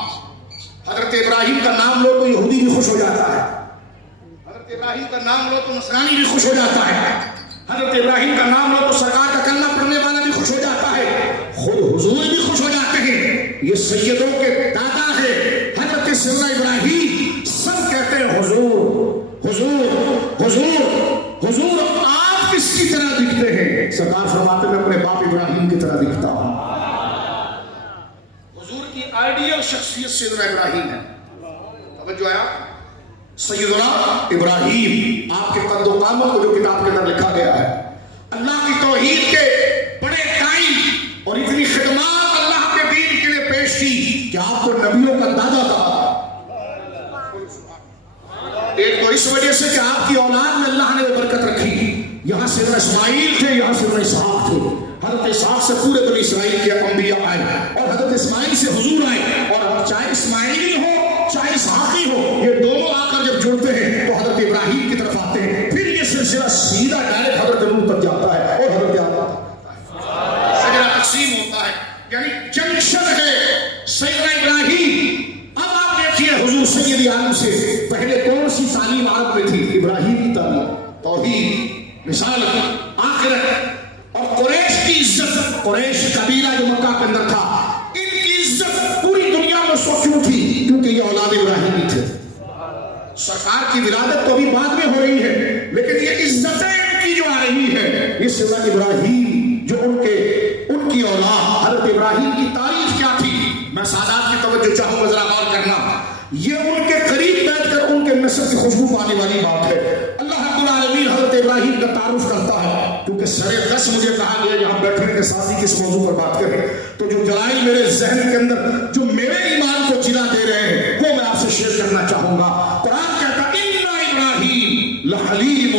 حضرت ابراہیم کا نام لو تو یہودی بھی خوش ہو جاتا ہے، حضرت ابراہیم کا نام لو تو نصرانی بھی خوش ہو جاتا ہے، حضرت ابراہیم کا نام لو تو سرکار کا کلمہ پڑھنے والا بھی خوش ہو جاتا ہے، خود حضور بھی خوش ہو جاتے ہیں۔ یہ سیدوں کے دادا ہے حضرت سیدنا ابراہیم، سب کہتے ہیں حضور حضور حضور حضور، آپ کس کی طرح دکھتے ہیں؟ سرکار فرماتے میں اپنے باپ ابراہیم کی طرح دکھتا ہوں۔ حضور کی آئیڈیل شخصیت سیدنا ابراہیم ہے۔ توجہ آیا؟ سیدنا ابراہیم، آپ کے قد و قامت کو جو کتاب کے اندر لکھا گیا ہے، اللہ کی توحید کے بڑے قائم اور اتنی خدمات اللہ کے دین کے لیے پیش کی کہ آپ کو نبیوں کا دادا تھا۔ ایک تو اس وجہ سے کہ آپ کی اولاد میں اللہ نے وہ برکت رکھی، یہاں سیدنا اسماعیل تھے، یہاں سیدنا اسحاق تھے، حضرت اسحاق سے پورے بنی اسرائیل کے انبیاء آئے، اور حضرت اسماعیل سے حضور آئے، اور چاہے اسماعیلی ہو چاہے اسحاقی ہو، یہ دونوں آ کر جب جڑتے ہیں تو حضرت ابراہیم کی طرف آتے ہیں، پھر یہ سلسلہ سیدھا ڈائریکٹ حضرت نوح تک جاتا ہے اور حضرت آدم سجرہ تقسیم ہوتا ہے، یعنی جنکشن ہے سیدنا ابراہیم۔ اب آپ دیکھیے حضور سید عالم سے پہلے کون سی تعلیم عرب میں تھی؟ ابراہیم کی تعلیم، توحید، رسالت، آخرت، اور قریش کی عزت، قریش قبیلہ جو مکہ کے اندر تھا، ان کی عزت پوری دنیا میں سو کیوں تھی؟ کیونکہ یہ اولاد ابراہیمی تھے۔ سرکار کی ولادت تو ابھی بعد میں ہو رہی ہے، لیکن یہ عزتیں ان کی جو آ رہی ہے یہ سیدنا ابراہیم جو ان کی اولاد، حضرت ابراہیم کی تعریف کیا تھی؟ میں سادات کی توجہ چاہوں گا ذرا غور کرنا، یہ ان کے قریب بیٹھ کر ان کے نسب کی خوشبو پانے والی بات ہے۔ اللہ رب العالمین حضرت ابراہیم کا تعارف کرتا ہے، کیونکہ سر دس مجھے کہا گیا یہاں بیٹھنے کے ساتھ ہی کس موضوع پر بات کریں، تو جو دلائل میرے ذہن کے اندر جو میرے ایمان کو جلا دے رہے ہیں وہ میں آپ سے شیئر کرنا چاہوں گا۔ قرآن کہتا ہے اِنَّ ابراہیم لحلیم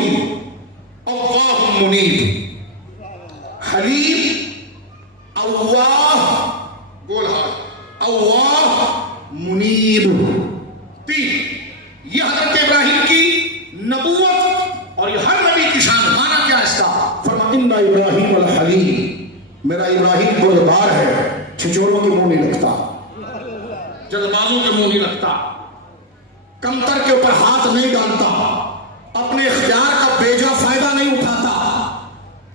اوّاہ منیب۔ حلیم، اوّاہ، بول اوّاہ، منیب، تین، یہ حضرت ابراہیم کی نبوت اور یہ ہر نبی کی شان۔ مانا کیا اس کا؟ فرما اِنَّ ابراہیم الحلیم، میرا ابراہیم بردبار ہے، چھچوروں کے منہ نہیں لگتا، جلد بازوں کے منہ نہیں لگتا، کمتر کے اوپر ہاتھ نہیں ڈالتا، اپنے اختیار کا بیجا فائدہ نہیں اٹھاتا،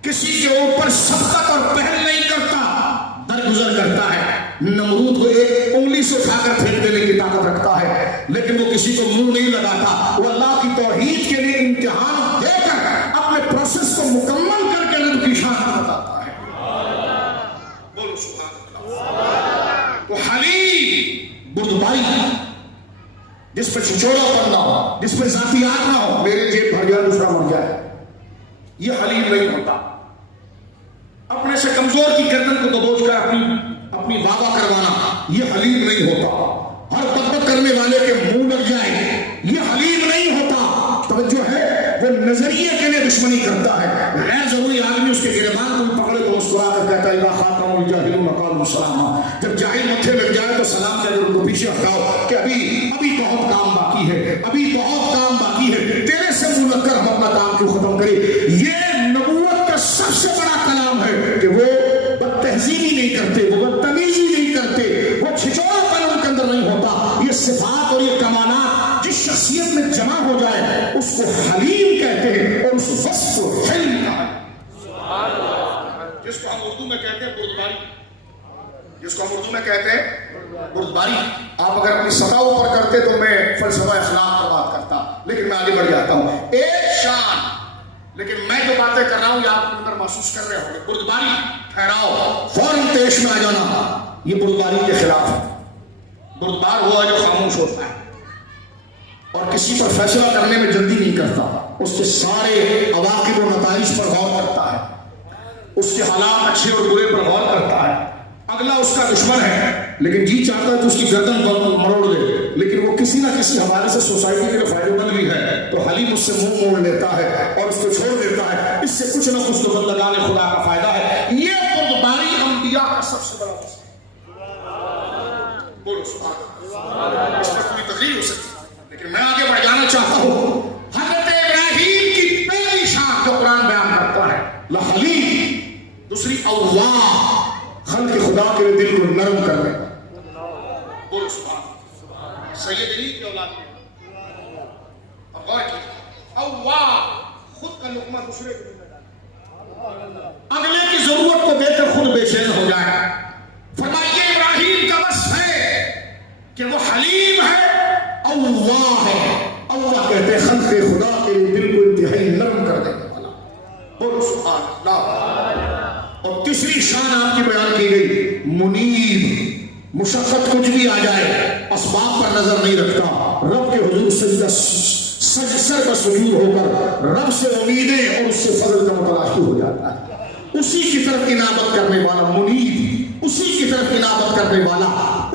کسی کے اوپر شفقت اور پہل نہیں کرتا، درگزر کرتا ہے۔ نمرود کو ایک انگلی سے اٹھا کر پھینک دینے کی طاقت رکھتا ہے، لیکن وہ کسی کو منہ نہیں لگاتا، وہ اللہ کی توحید کے لیے امتحان دے کر اپنے پروسیس کو مکمل کر کے رب کی شان بتاتا ہے۔ بولو سبحان اللہ۔ تو حلیم، بردباری، جس پر چھچوڑا پن نہ ہو، جس پر ذاتیات نہ ہو، میرے جیب بھر جائے دوسرا مر جائے، یہ حلیم نہیں ہوتا۔ اپنے سے کمزور کی گردن کو دبوچ کر اپنی واہ واہ کروانا، یہ حلیم نہیں ہوتا۔ ہر بدبت کرنے والے کے منہ لگ جائے، یہ حلیم نہیں ہوتا۔ توجہ ہے، وہ نظریے کے لیے دشمنی کرتا ہے، غیر ضروری آدمی اس کے گریبان کو پکڑے تو مسکرا کر کہتا ہے اذا خاطبهم الجاهلون قالوا سلاما، جب جاہل متھے لگ جائے تو سلام کہہ کر ان کو پیچھے ہٹاؤ کہ ابھی بہت کام باقی ہے، ابھی بہت کام باقی ہے، تیرے سے منہ لگ کر ہم اپنا کام کیوں ختم کریں۔ یہ نبوت کا سب سے بڑا کلام ہے کہ وہ بدتہذیبی نہیں کرتے، وہ بدتمیزی نہیں کرتے، وہ چھچوڑا پن ان کے اندر نہیں ہوتا۔ یہ صفات اور یہ کمالات جس شخصیت میں جمع ہو جائے اس کو حلیم کہتے ہیں، اور اس وصف کو حلم کہا ہے، جس کو ہم اردو میں کہتے ہیں بردباری، جس کو ہم اردو میں کہتے ہیں بردباری آپ اگر اپنی سطحوں پر کرتے تو میں فلسفہ اخلاق پر بات کرتا، لیکن میں آگے بڑھ جاتا ہوں. ایک شان، لیکن میں جو باتیں کر رہا ہوں یہ آپ اپنے اندر محسوس کر رہے ہوں گے. بردباری، ٹھہراؤ، فوراً پیش میں آ جانا، یہ بردباری کے خلاف ہے. بردبار ہوا جو خاموش ہوتا ہے اور کسی پر فیصلہ کرنے میں جلدی نہیں کرتا، اس کے سارے عواقب و نتائج پر غور کرتا ہے، اس کے حالات اچھے اور برے پر غور کرتا ہے. اگلا اس کا دشمن ہے لیکن جی چاہتا ہے تو اس کی گردن مروڑ دے، لیکن وہ کسی نہ کسی حوالے سے سوسائٹی کے لیے فائدہ مند بھی ہے تو حلیم اس سے منہ موڑ لیتا ہے اور اس کو چھوڑ دیتا ہے. اس سے کچھ نہ کچھ تو بندگان خدا کا فائدہ ہے. یہ بردباری انبیاء کا سب سے بڑا مسئلہ. بولو سبحان اللہ. اس میں کوئی تقریر ہو سکتی، لیکن میں آگے بڑھ جانا چاہتا ہوں. حضرت ابراہیم کی پہلی شان جو قرآن بیان کرتا ہے لحلیم، دوسری اللہ، خلق خدا کے لیے دل کو نرم کرنے. بولو سبحان اللہ. سید علی کی اولاد میں اب غور کیجیے، اللہ خود کا لقمہ دوسرے کو نہیں ڈالا، اگلے کی ضرورت کو دے کر خود بے چین ہو جائے. فرمائیے ابراہیم کا وصف ہے کہ وہ حلیم ہے، اللہ ہے. اللہ کہتے ہیں خلق خدا کے لیے دل کو انتہائی نرم کر دینے والا. بولو سبحان اللہ. اور تیسری شان آپ کی بیان کی گئی منیب، مشقت کچھ بھی آ جائے اسباب پر نظر نہیں رکھتا، رب کے حضور سجدہ سر پر سجود ہو کر رب سے امیدیں اور اس سے فضل کا متلاشی ہو جاتا ہے. اسی کی طرف انابت کرنے والا منیب، اسی کی طرف انابت کرنے والا،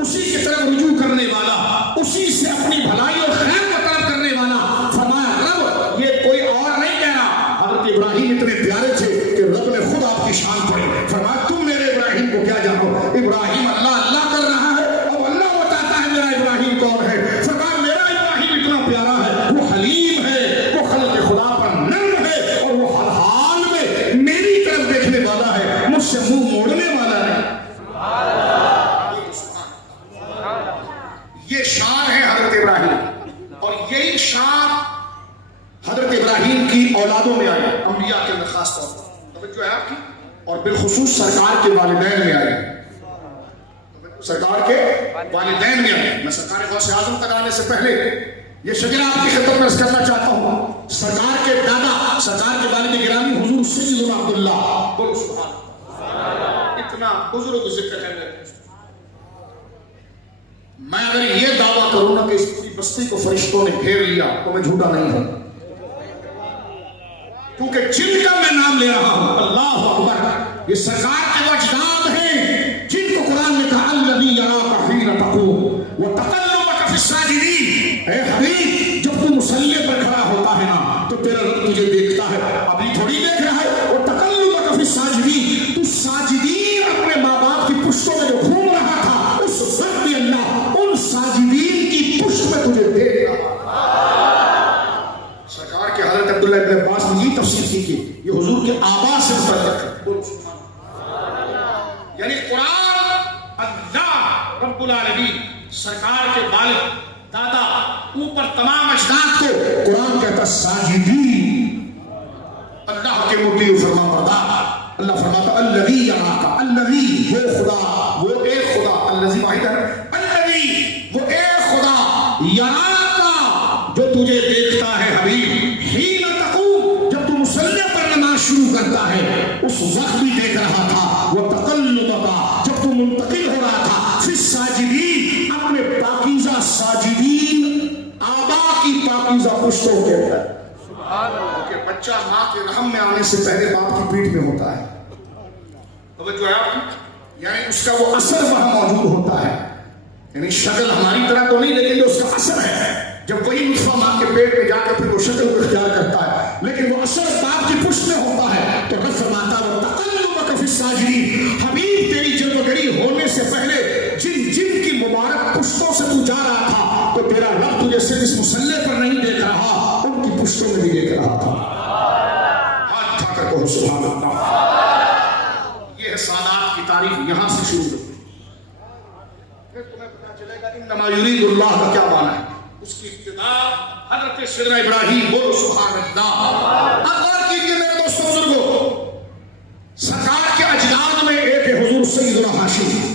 اسی کی طرف رجوع کرنے والا، اسی سے اپنی بھلائی اور خیر کا طلب کرنے والا. فرمایا رب یہ کوئی اور نہیں کہہ رہا. حضرت ابراہیم اتنے پیارے تھے کہ رب نے خود آپ کی شان پڑھی. فرمایا تم میرے ابراہیم کو کیا جانو؟ ابراہیم اللہ اللہ کر رہا ہے، اب اللہ بتاتا ہے میرا ابراہیم کون ہے. فرمایا میرا ابراہیم اتنا پیارا ہے، وہ حلیم ہے، وہ خلق خدا پر نرم ہے اور وہ ہر حال میں میری طرف دیکھنے والا ہے، مجھ سے منہ موڑنے والا ہے. یہ شان ہے حضرت ابراہیم، اور یہی شان حضرت ابراہیم کی اولادوں میں آئی، انبیاء کے اندر خاص طور پر توجہ ہے آپ کی، اور بالخصوص سرکار کے والدین میں آئی. سرکار کے والدین میں آئی. میں سرکار غوث اعظم تک آنے سے پہلے یہ شجرہ آپ کی خدمت میں عرض کرنا چاہتا ہوں. سرکار کے دادا، سرکار کے والد گرامی حضور سیدنا عبداللہ، بولو سبحان اللہ. اتنا بزرگ ذکر ہے. میں اگر یہ دعویٰ کروں نا کہ اس پوری بستی کو فرشتوں نے گھیر لیا تو میں جھوٹا نہیں ہوں، کیونکہ جن کا میں نام لے رہا ہوں اللہ اکبر، یہ سرکار کے وہ اجداد ہیں جن کو قرآن نے کہا الذی یراک حین تقوم وتقلبک فی الساجدین. اے حبیب جب تو مصلی پر کھڑا ہوتا ہے نا تو تیرا رب تجھے دیکھتا ہے، ابھی تھوڑی دیکھ رہا ہے. وتقلبک فی الساجدین، تو ساجدین اپنے ماں باپ کی پشتوں میں جو گھوم رہا تھا اس وقت بھی اللہ ان ساجدین کی پشت میں تجھے دیکھ رہا. سرکار کے حضرت عبداللہ ابن عباس نے یہ تفسیر کی کہ یہ حضور کے آبا سے متعلق ہے. یعنی قرآن اللہ رب العالمین سرکار کے والد دادا اوپر تمام اجداد کو قرآن کہتا ساجدین، اللہ کے مطیع فرما بردار. اللہ فرماتا الذی یراک، الذی وہ خدا، وہ ایک خدا، الذی واحد ہے، الذی وہ ایک خدا، یراک جو تجھے دیکھتا ہے حبیب، حین تقوم جب تو مصلی پر نماز شروع کرتا ہے اس وقت بھی دیکھ رہا تھا. وہ تقلبک جب تو منتقل ہو رہا تھا، فی الساجدین اپنے پاکیزہ ساجدین آبا کی پاکیزہ پشتوں کے اندر. کہ بچہ ماں کے رحم میں آنے سے پہلے باپ کی پیٹھ میں ہوتا ہے. توجہ ہے آپ کی، یعنی اس کا وہ اثر وہاں موجود ہوتا ہے. یعنی شکل ہماری طرح تو نہیں لیکن جو اس کا اثر ہے جب وہی نطفہ ماں کے پیٹ میں جا کر پھر وہ شکل کو اختیار کرتا ہے، لیکن وہ اثر باپ کی پشت میں ہوتا ہے. تو رب فرماتا ہے تقلبک فی الساجدین، حبیب تیری جلوگری ہونے سے پہلے جن جن کی مبارک پشتوں سے تو جا رہا تھا تو تیرا رب تجھے صرف اس مسلح پر نہیں دیکھ رہا، ان کی پشتوں میں بھی دیکھ رہا تھا. ہاتھ اٹھا کر کہو سبحان اللہ. یہ ہے سادات کی تعریف، یہاں سے شروع ہوتی ہے. پھر تمہیں پتہ چلے گا انما یرید اللہ کا کیا معنی ہے. اس کی ابتدا حضرت سیدنا ابراہیم، بولو سبحان اللہ. اب غور کیجیے میرے دوستوں بزرگوں، سرکار کے اجداد میں ایک ہے حضور سیدنا ہاشم.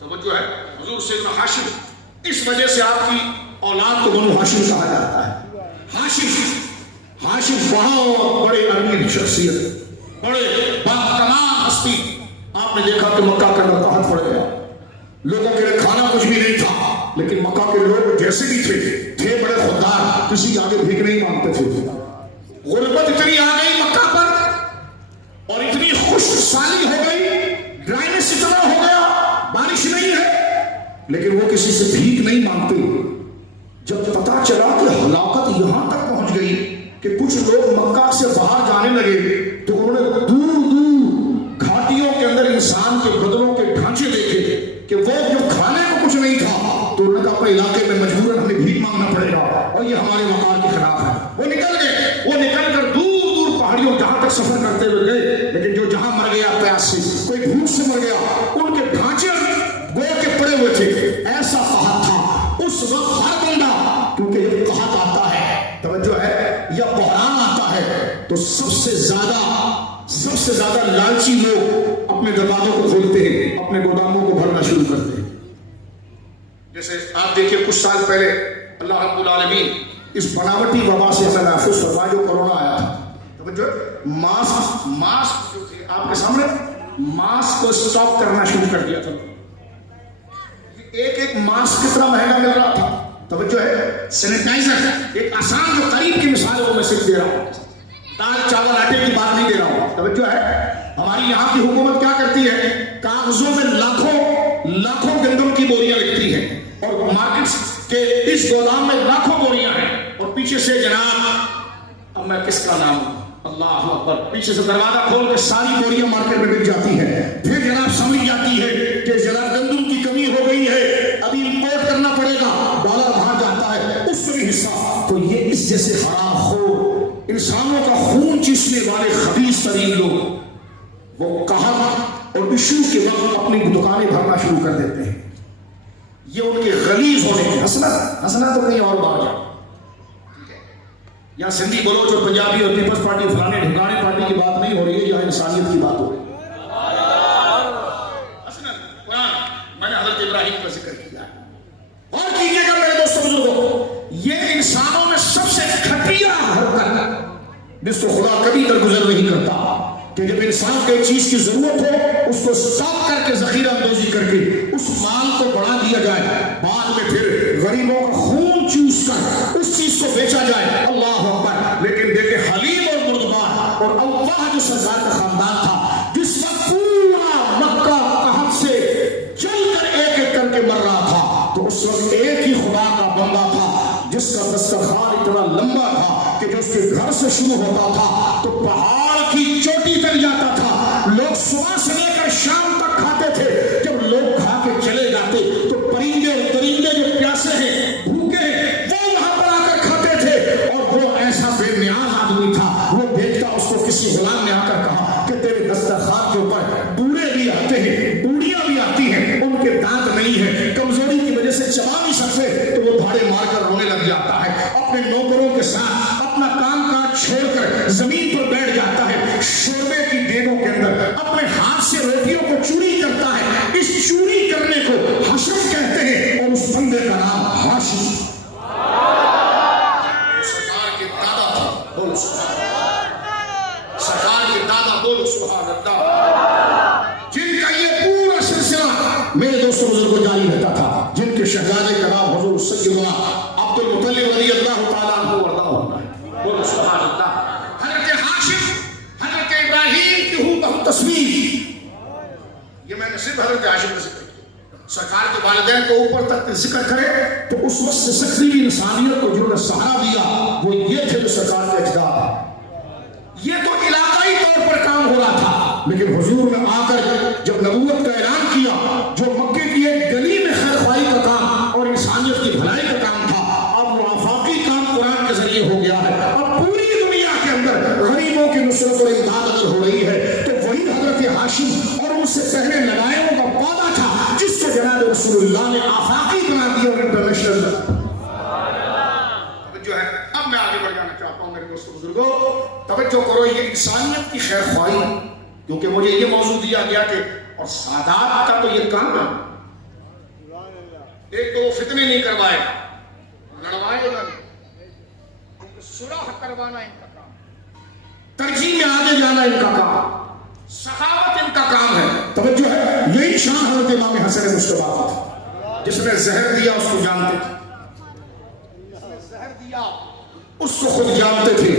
توجہ ہے، حضور سیدنا ہاشم، اس وجہ سے آپ کی اولاد کو بنو ہاشم کہا جاتا ہے۔ ہاشم بہت بڑے امیر شخصیت، بڑے تمام ہستی۔ آپ نے دیکھا کہ مکہ کے اندر قحط پڑ گیا، لوگوں کے لیے کھانا کچھ بھی نہیں تھا، لیکن مکہ کے لوگ جیسے بھی تھے بڑے خوددار، کسی آگے بھیک نہیں مانگتے تھے۔ غربت اتنی آ گئی مکہ پر اور اتنی خشک سالی ہو گئی، ڈرائنس اتنا ہو گیا، بارش نہیں ہے، لیکن وہ کسی سے بھیک نہیں مانگتے۔ جب پتا چلا کہ ہلاکت یہاں تک پہنچ گئی کہ کچھ لوگ مکہ سے باہر جانے لگے، تو انہوں نے دور دور گھاٹیوں کے اندر انسان کے بدنوں کے ڈھانچے دیکھے کہ وہ جو کھانے کو کچھ نہیں تھا، تو انہوں نے کہا اپنے علاقے میں مجبوراً ہمیں بھیک مانگنا پڑے گا اور یہ ہمارے وقار کے خلاف ہے۔ وہ نکل گئے، وہ نکل کر دور دور پہاڑیوں جہاں تک سفر کرتے ہوئے گئے، لیکن جو جہاں مر گیا پیاس سے، کوئی بھوک سے مر گیا، ان کے ڈھانچے گویا کے پڑے ہوئے تھے۔ ایسا قحط تھا اس وقت، ہر بندہ، کیونکہ جب قحط آتا ہے، توجہ ہے، یا بحران آتا ہے، تو سب سے زیادہ لالچی لوگ اپنے دروازوں کو کھولتے ہیں، اپنے گوداموں کو بھرنا شروع کرتے ہیں۔ جیسے آپ دیکھیں کچھ سال پہلے اللہ رب العالمین اس بناوٹی وبا سے ہمیں محفوظ فرمایا جو کورونا آیا تھا۔ توجہ، ماسک جو تھے آپ کے سامنے، ماسک کو اسٹاک کرنا شروع کر دیا تھا۔ ایک ماسک کتنا مہنگا مل رہا تھا، توجہ ہے، سینیٹائزر، ایک آسان جو قریب کی مثال ہے وہ میں صرف دے رہا ہوں، دال چاول آٹے کی بات نہیں دے رہا ہوں، توجہ ہے۔ ہماری یہاں کی حکومت کیا کرتی ہے، کاغذوں میں لاکھوں گندم کی بوریاں لکھتی ہے، اور مارکیٹس کے اس گودام میں لاکھوں بوریاں ہیں، اور پیچھے سے جناب، اب میں کس کا نام ہوں، اللہ اکبر، پیچھے سے دروازہ کھول کے ساری بوریاں مارکیٹ میں بک جاتی ہیں۔ پھر جناب سمجھ جاتی ہے کہ جناب گندم کی کمی ہو گئی ہے، ابھی امپورٹ کرنا پڑے گا، ڈالر باہر جاتا ہے، اس سے بھی حصہ۔ تو یہ اس جیسے خراب خور، انسانوں کا خون چوسنے والے خبیث ترین لوگ، وہ قحط اور ایشو کے وقت اپنی دکانیں بھرنا شروع کر دیتے ہیں۔ یہ ان کے غلیظ ہونے کی ہنسنا تو کہیں اور بات ہے، یہاں سندھی بلوچ اور پنجابی اور پیپلز پارٹی فلانے ڈھکانے پارٹی کی بات نہیں ہو رہی ہے، یہاں انسانیت کی بات ہو رہی ہے۔ میں نے حضرت ابراہیم کا ذکر کیا، اور کیجئے گا میرے دوستوں بزرگوں، یہ انسانوں میں سب سے گھٹیا حرکت جس کو خدا کبھی درگزر نہیں کرتا، کہ جب انسان کو ایک چیز کی ضرورت ہو، اس کو اسٹاک کر کے ذخیرہ اندوزی کر کے اس مال کو بڑھا دیا جائے، بعد میں پھر غریبوں کا خون چوس کر اس چیز کو بیچا جائے، اللہ اکبر۔ لیکن دیکھیں حلیم اور بردبار اور اللہ جو سرکار کا خاندان تھا، جس وقت پورا مکہ قحط سے جل کر ایک ایک کر کے مر رہا تھا، تو اس وقت ایک ہی خدا کا بندہ تھا جس کا دسترخوان اتنا لمبا تھا کہ جو اس کے گھر سے شروع ہوتا تھا تو پہاڑ کی چوٹی تک جاتا تھا، لوگ صبح سے لے کر شام تک کھاتے تھے، جب لوگ کھا کے چلے جاتے تو پرندے اور درندے جو پیاسے ہیں، بھوکے ہیں، وہ وہاں پر آ کر کھاتے تھے، اور وہ ایسا بے نیاز آدمی تھا، وہ دیکھتا، اس کو کسی غلام نے آ کر کہا کہ تیرے دسترخوان کے اوپر بوڑھے بھی آتے ہیں، بوڑھیاں بھی آتی ہیں، ان کے دانت نہیں ہیں، کمزوری کی وجہ سے چبا نہیں سکتے، تو وہ بھاڑے مار کر رونے لگ جاتا ہے، اپنے نوکروں کے ساتھ اپنا کام کاج چھوڑ کر زمین پر بیٹھ جاتا ہے، شوربے کی دیگوں کے اندر اپنے ہاتھ سے روٹیوں کو چوری کرتا ہے۔ اس چوری کرنے کو حشم کہتے ہیں، اور اس بندے کا نام ہاشم، سرکار کے دادا تھا، بولو سرکار کے دادا، بولو سبحان اللہ، جن کا یہ پورا سلسلہ میرے دوستوں بزرگوں جاری رہتا تھا، جن کے شہزادے کا نام حضور سیدنا عبد المطلب رضی اللہ تعالیٰ عنہ وارضاہ ہوتا ہے، بولو سبحان اللہ۔ حضرت ہاشم، حضرت ابراہیم کی ہوں بہو تصویر، یہ میں نے صرف حضرت ہاشم کا ذکر کیا، سرکار کے والدین کو اوپر تک ذکر کرے تو اس وقت سے سکری انسانیت کو جنہوں نے سہارا دیا وہ یہ تھے جو سرکار کے اجداد ہیں۔ یہ تو علاقائی طور پر کام ہو رہا تھا، لیکن حضور نے آ کر جب نبوت کا اعلان کیا، جو مکے کی ایک گلی میں خیر خواہی کا کام اور انسانیت کی بھلائی کا کام تھا، اب وہ آفاقی کام قرآن کے ذریعے ہو گیا ہے۔ اب پوری دنیا کے اندر غریبوں کی نصرت اور امداد اگر ہو رہی ہے تو وہی حضرت ہاشم اور ان سے پہلے لڑائیوں کا پودا تھا جس کو جناب رسول اللہ نے آفاقی بنا دیا اور انٹرنیشنل جو ہے۔ اب میں آگے بڑھ جانا چاہتا ہوں میرے دوستوں بزرگوں، توجہ کرو، یہ انسانیت کی خیر خواہی، کیونکہ مجھے یہ موضوع دیا گیا کہ اور سادات کا تو یہ کام ہے، ایک تو وہ فتنے نہیں کروائے گا، لڑوائے گا نہیں، صلح کروانا ان کا کام، ترجیح میں آگے جانا ان کا کام، سخاوت ان کا کام ہے۔ توجہ ہے، یہی شان حضرت امام حسن مصطفیٰ تھا، جس نے زہر دیا اس کو جانتے تھے، جس نے زہر دیا اس کو خود جانتے تھے،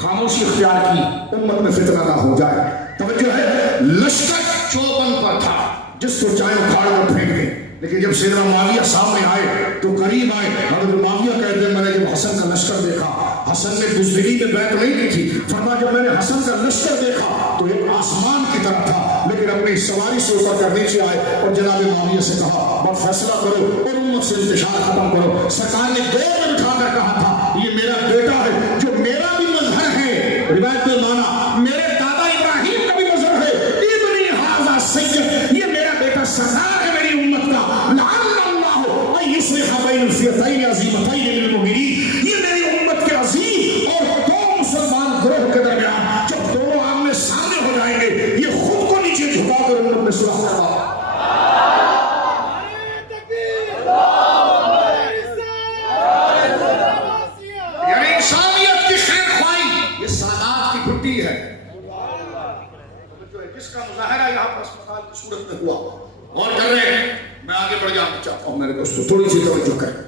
خاموشی اختیار کی امت میں فتنہ نہ ہو جائے۔ توجہ ہے، لشکر چوبن پر تھا، جس کو چاہے اکھاڑ کر پھینک دیں، لیکن جب سیدنا معاویہ سامنے آئے تو قریب آئے، حضرت معاویہ کہتے ہیں میں نے جب حسن کا لشکر دیکھا، حسن نے بزدلی میں بیعت نہیں کی تھی، فرمایا جب میں نے حسن کا لشکر دیکھا تو ایک آسمان کی طرف تھا، لیکن اپنی سواری سے اتر کر نیچے آئے اور جناب معاویہ سے کہا بس فیصلہ کرو اور امت سے انتشار ختم کرو۔ سرکار نے دور میں اٹھا کر کہا تھا یہ میرا بیٹا ہے جو میرا بھی مظہر ہے، روایت میں مانا میرے دادا ابراہیم کا بھی مظہر ہے، ابنی ھذا سید، یہ میرا بیٹا سردار ہے میری امت کا، لعل اللہ ان یصلح بین الفئتین عظیمتین للمؤمنین، یہ میری امت کے عظیم اور دو مسلمان گروہ کے درمیان جب دونوں آمنے سامنے ہو جائیں گے یہ خود کو نیچے جھکا کر امت میں صلح کروا۔ یعنی انسانیت کی خیر خواہی یہ سادات کی گھٹی ہے، جس کا مظاہرہ یہاں پر اسپتال کی صورت میں ہوا۔ اور کر رہے ہیں، میں آگے بڑھ جانا چاہتا ہوں میرے دوستو، تھوڑی سی توجہ کریں۔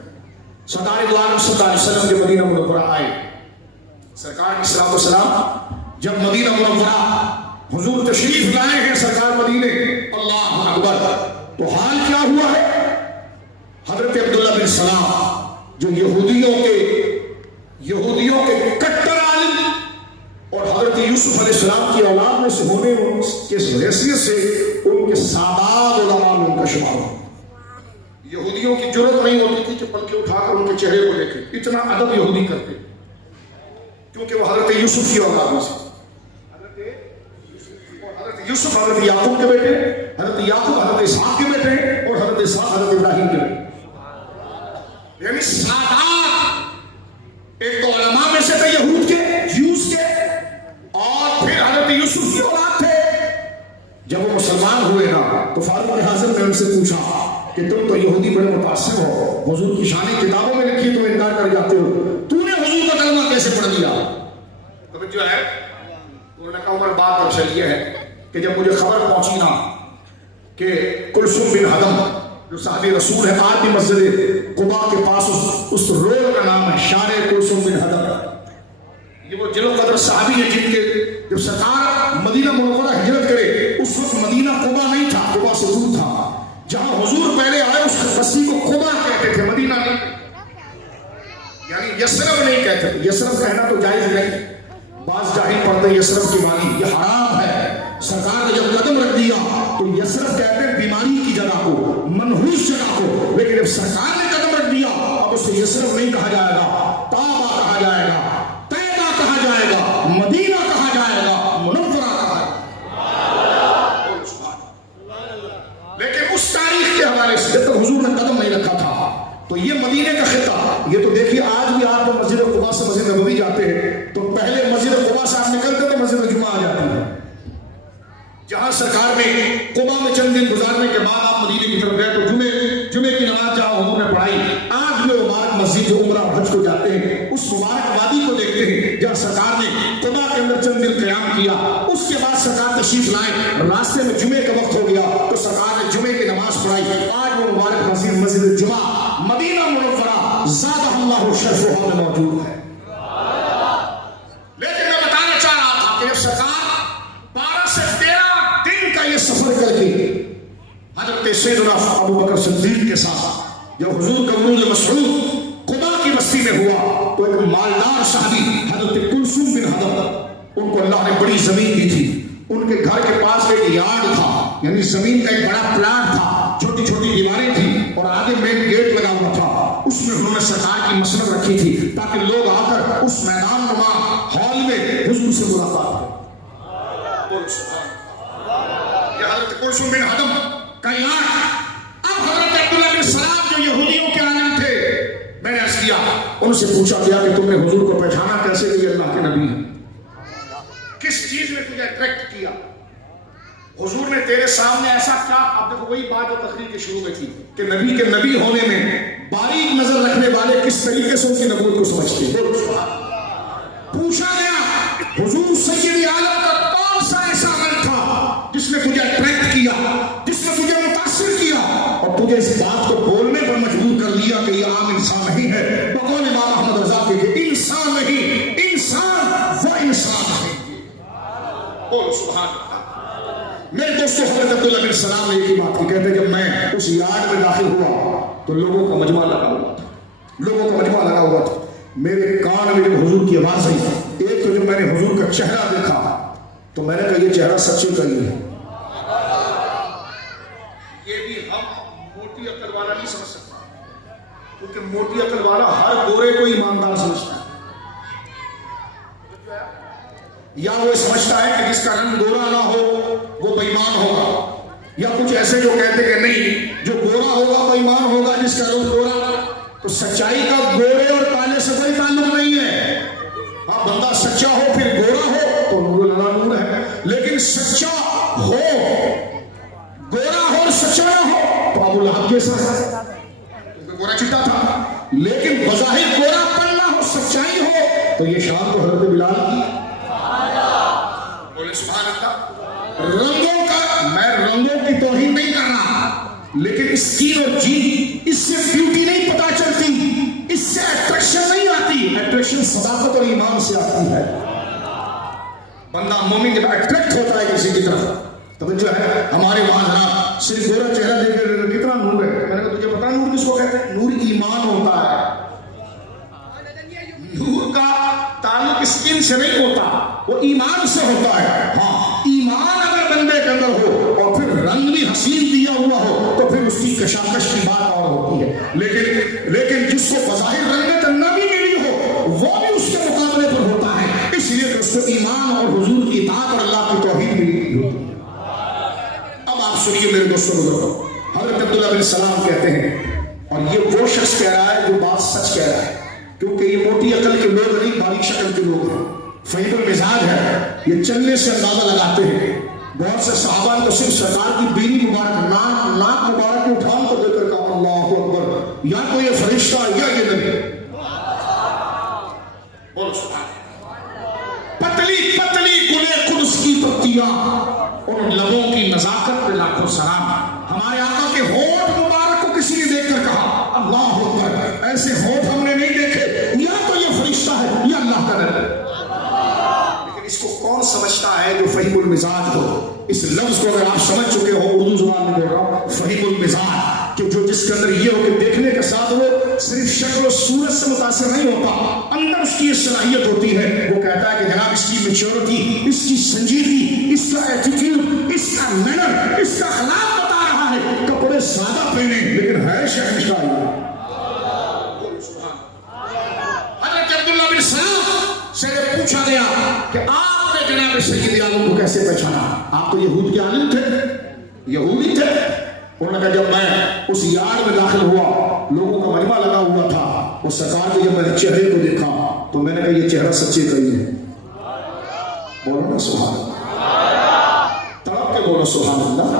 سرکار دو عالم صلی اللہ علیہ وسلم جب مدینہ منورہ آئے، سرکار کی صلاۃ والسلام جب مدینہ منورہ حضور تشریف لائے ہیں سرکار مدینے، اللہ اکبر، تو حال کیا ہوا ہے؟ حضرت عبداللہ بن سلام جو یہودیوں کے کٹر عالم اور حضرت یوسف علیہ السلام کی اولاد میں سے ہونے کے حیثیت سے ان کے سادات علماء میں ان کا شمار ہو۔ یہودیوں کی جرت نہیں ہوتی تھی کہ پلکیں اٹھا کر ان کے چہرے کو دیکھیں، اتنا ادب یہودی کرتے کیونکہ وہ حضرت یوسف کی اولاد میں سے، حضرت یوسف حضرت یعقوب کے بیٹے، حضرت یعقوب حضرت اسحاق کے بیٹے اور حضرت اسحاق حضرت ابراہیم کے بیٹے، یعنی سادات ایک تو علماء میں سے تھے یہود کے، جیوز کے، اور پھر حضرت یوسف کی اولاد تھے۔ جب وہ مسلمان ہوئے نا تو فاروق اعظم نے ان سے پوچھا کہ تم تو یہودی بڑے متاثر ہو، حضور کی شان کتابوں میں لکھی تو انکار کر جاتے ہو، تو نے حضور کا کلمہ کیسے پڑھ لیا؟ توجہ ہے، انہوں نے کہا عمر بات دراصل یہ ہے کہ جب مجھے خبر پہنچی نا کہ کلثوم بن ہدم جو صحابی رسول ہے، آج بھی مسجد قباء کے پاس اس روڈ کا نام ہے شارع کلثوم بن ہدم، یہ وہ جلو قدر صحابی ہے جن کے جب سرکار مدینہ منورہ ہجرت کرے اس وقت مدینہ قباء نہیں تھا، قباء سے دور تھا، جہاں حضور پہلے آئے اس بستی کو قباء کہتے تھے، مدینہ نہیں، یعنی یثرب نہیں کہتے تھے۔ یثرب کہنا تو جائز نہیں، بعض جاہل پڑھتے یثرب کی معنی یہ حرام ہے۔ سرکار نے جب قدم رکھ دیا تو یثرب کہتے ہیں بیماری کی جگہ کو، منحوس جگہ کو، لیکن جب سرکار نے قدم رکھ دیا اب اسے یثرب نہیں کہا جائے گا، طابہ کہا جائے گا، طیبہ کہا جائے گا، مدینہ کہا جائے گا، منورہ کہا جائے گا۔ لیکن اس تاریخ کے حوالے سے جب تک حضور نے قدم نہیں رکھا تھا تو یہ مدینے کا خطہ، یہ تو دیکھیے آج بھی آپ مسجد قباء سے مسجد نبوی جاتے ہیں تو پہلے مسجد قباء سے آپ نکلتے تو مسجد جمعہ آ جاتی ہے، جہاں سرکار نے قباء میں چند دن گزارنے کے بعد آپ مدینے کی طرف گئے تو جمعے کی نماز جہاں حضور نے پڑھائی، آج بھی مبارک مسجد جو عمرہ اور حج کو جاتے ہیں اس مبارک وادی کو دیکھتے ہیں جہاں سرکار نے قباء کے اندر چند دن قیام کیا، اس کے بعد سرکار تشریف لائے، راستے میں جمعے کا وقت ہو گیا تو سرکار نے جمعے کی نماز پڑھائی، آج وہ مبارک مسجد جمعہ مدینہ منورہ زادہ اللہ شرفہا میں موجود ہے۔ لیکن میں بتانا چاہ رہا تھا کہ جب سرکار 12 سے 13 دن کا یہ سفر کر کے حضرت سیدنا ابو بکر صدیق کے ساتھ جب حضور کا ورود مسعود قباء کی بستی میں ہوا تو ایک مالدار صحابی حضرت کلثوم بن ہدم، ان کو اللہ نے بڑی زمین دی تھی، ان کے گھر کے پاس ایک یارڈ تھا، یعنی زمین کا ایک بڑا پلاٹ تھا، چھوٹی چھوٹی دیواریں تھیں اور آگے مین گیٹ لگا ہوا تھا، اس میں انہوں نے سرکار کی مسند رکھی تھی تاکہ لوگ آ کر اس میدان نما ہال میں حضور سے ملاقات کریں۔ یہ حضرت کلثوم بن ہدم کا یارڈ۔ اب حضرت عبداللہ بن سلام جو یہودیوں کے عالم تھے، میں نے عرض کیا، ان سے پوچھا گیا کہ تم نے حضور کو پہچانا کیسے کہ یہ اللہ کے نبی ہیں، کس چیز نے تجھے اٹریکٹ کیا؟ حضور نے تیرے سامنے ایسا کیا، آپ دیکھو وہی بات جو تقریر کے شروع میں تھی کہ نبی کے نبی ہونے میں باریک نظر رکھنے والے کس طریقے سے ان کی نبوت کو سمجھتے ہیں. پوچھا گیا حضور سید عالم کا کون سا ایسا عمل تھا جس نے تجھے اٹریکٹ کیا، جس نے تجھے متاثر کیا اور تجھے اس بات کو بولنے پر مجبور کر لیا کہ یہ عام انسان نہیں ہے. بقول امام احمد رضا کے کہ انسان نہیں، انسان وہ انسان ہے. بولو سبحان اللہ. میرے دوستو حضرت عبداللہ بن سلام نے ایک ہی بات کی، کہتے ہیں جب میں اس یارڈ میں داخل ہوا تو لوگوں کا مجمع لگا ہوا تھا، لوگوں کا مجمع لگا ہوا تھا. میرے کان میں جب حضور کی آواز آئی، ایک تو جب میں نے حضور کا چہرہ دیکھا تو میں نے کہا یہ چہرہ سچے کا ہی ہے. یہ بھی ہم موٹی عقل والا نہیں سمجھ سکتا، کیونکہ موٹی عقل والا ہر گورے کو ایماندار سمجھتا ہے، یا وہ سمجھتا ہے کہ جس کا رنگ گورا نہ ہو وہ بے ایمان ہوگا، یا کچھ ایسے جو کہتے کہ نہیں جو گورا ہوگا بے ایمان ہوگا جس کا رنگ گورا. تو سچائی کا گورے اور کالے سے کوئی تعلق نہیں ہے. ہاں بندہ سچا ہو پھر گورا ہو تو نور اللہ نور ہے، لیکن سچا ہو گورا ہو اور سچا نہ ہو تو ابو لہب جیسا ہے، گورا چٹا تھا، لیکن بظاہر گورا پن نہ ہو سچائی ہو تو یہ شان تو حضرت بلال کی. بولے سبحان اللہ. رنگوں کا میں رنگوں کی توہین نہیں کر رہا، لیکن اسکین اور جین اس سے بیوٹی نہیں پتا چلتی، اس سے اٹریکشن نہیں آتی. اٹریکشن صداقت اور ایمان سے آتی ہے. بندہ مومن جب اٹریکٹ ہوتا ہے کسی کی طرف، توجہ ہے ہمارے وہاں جناب صرف گورا چہرہ دیکھ کر کتنا نور ہے. میں نے کہا تجھے پتا نور کس کو کہتے ہیں؟ نور ایمان ہوتا ہے. نور کا تعلق اسکن سے نہیں ہوتا، وہ ایمان سے ہوتا ہے. ہاں ایمان اگر بندے کے اندر ہو اور پھر رنگ بھی حسین دیا ہوا ہو تو پھر اس کی کشاکش کی بات اور ہوتی ہے. لیکن جس کو بظاہر رنگ تنہا بھی ملی ہو وہ بھی اس کے مقابلے پر ہوتا ہے، اس لیے اس کو ایمان اور حضور کی اطاعت اور اللہ کی توحید ملی ہوتی ہے. اب آپ سنیے میرے دوستوں بزرگوں، حضرت عبداللہ بن سلام کہتے ہیں، اور یہ وہ شخص کہہ رہا ہے جو بات سچ کہہ رہا ہے، کیونکہ یہ موٹی عقل کے لوگ نہیں، باریک شکل کے لوگ ہیں، فہیم المزاج ہے. یہ چلنے سے اندازہ لگاتے ہیں. بہت سے صحابہ نے تو صرف سرکار کی بیوی مبارک ناک مبارک کے اٹھان کو دیکھ کر کہا اللہ اکبر، یا تو یہ فرشتہ یا یہ نبی. پتلی پتلی گلے قدس کی پتیاں، ان لبوں کی نزاکت پہ لاکھوں سلام. ہمارے آقا کے ہونٹ مبارک کو کسی نے دیکھ کر کہا اللہ اکبر، ایسے ہونٹ ہم نے نہیں دیکھے، یا تو یہ فرشتہ ہے یا اللہ کا نبی. لیکن اس کو کون سمجھتا ہے جو فہیم المزاج ہو؟ اس لفظ کو اگر آپ سمجھ چکے ہو، اردو زبان میں بول رہا ہوں، فہیم المزاج، کہ جو جس کے اندر یہ ہو کہ دیکھنے کے ساتھ وہ صرف شکل و صورت سے متاثر نہیں ہوتا، اندر اس کی یہ صلاحیت ہوتی ہے. وہ کہتا ہے کہ جناب اس کی میچورٹی، اس کی سنجیدگی، اس کا ایٹیٹیوڈ، اس کا مینر، اس کا اخلاق بتا رہا ہے. کپڑے سادہ پہنے لیکن ہے شہنشاہ. حضرت عبداللہ بن سلام سے پوچھا گیا کہ آپ نے جناب سید عالم کو کیسے پہچانا؟ آپ تو یہود کے عالم تھے، یہودی تھے. انہوں نے کہا جب میں اس یارڈ میں داخل ہوا، لوگوں کا مجمع لگا ہوا تھا، اس سرکار کے جب میں نے چہرے کو دیکھا تو میں نے کہا یہ چہرہ سچے کا ہی ہے. بولو نا سبحان اللہ، تڑپ کے بولو سبحان اللہ.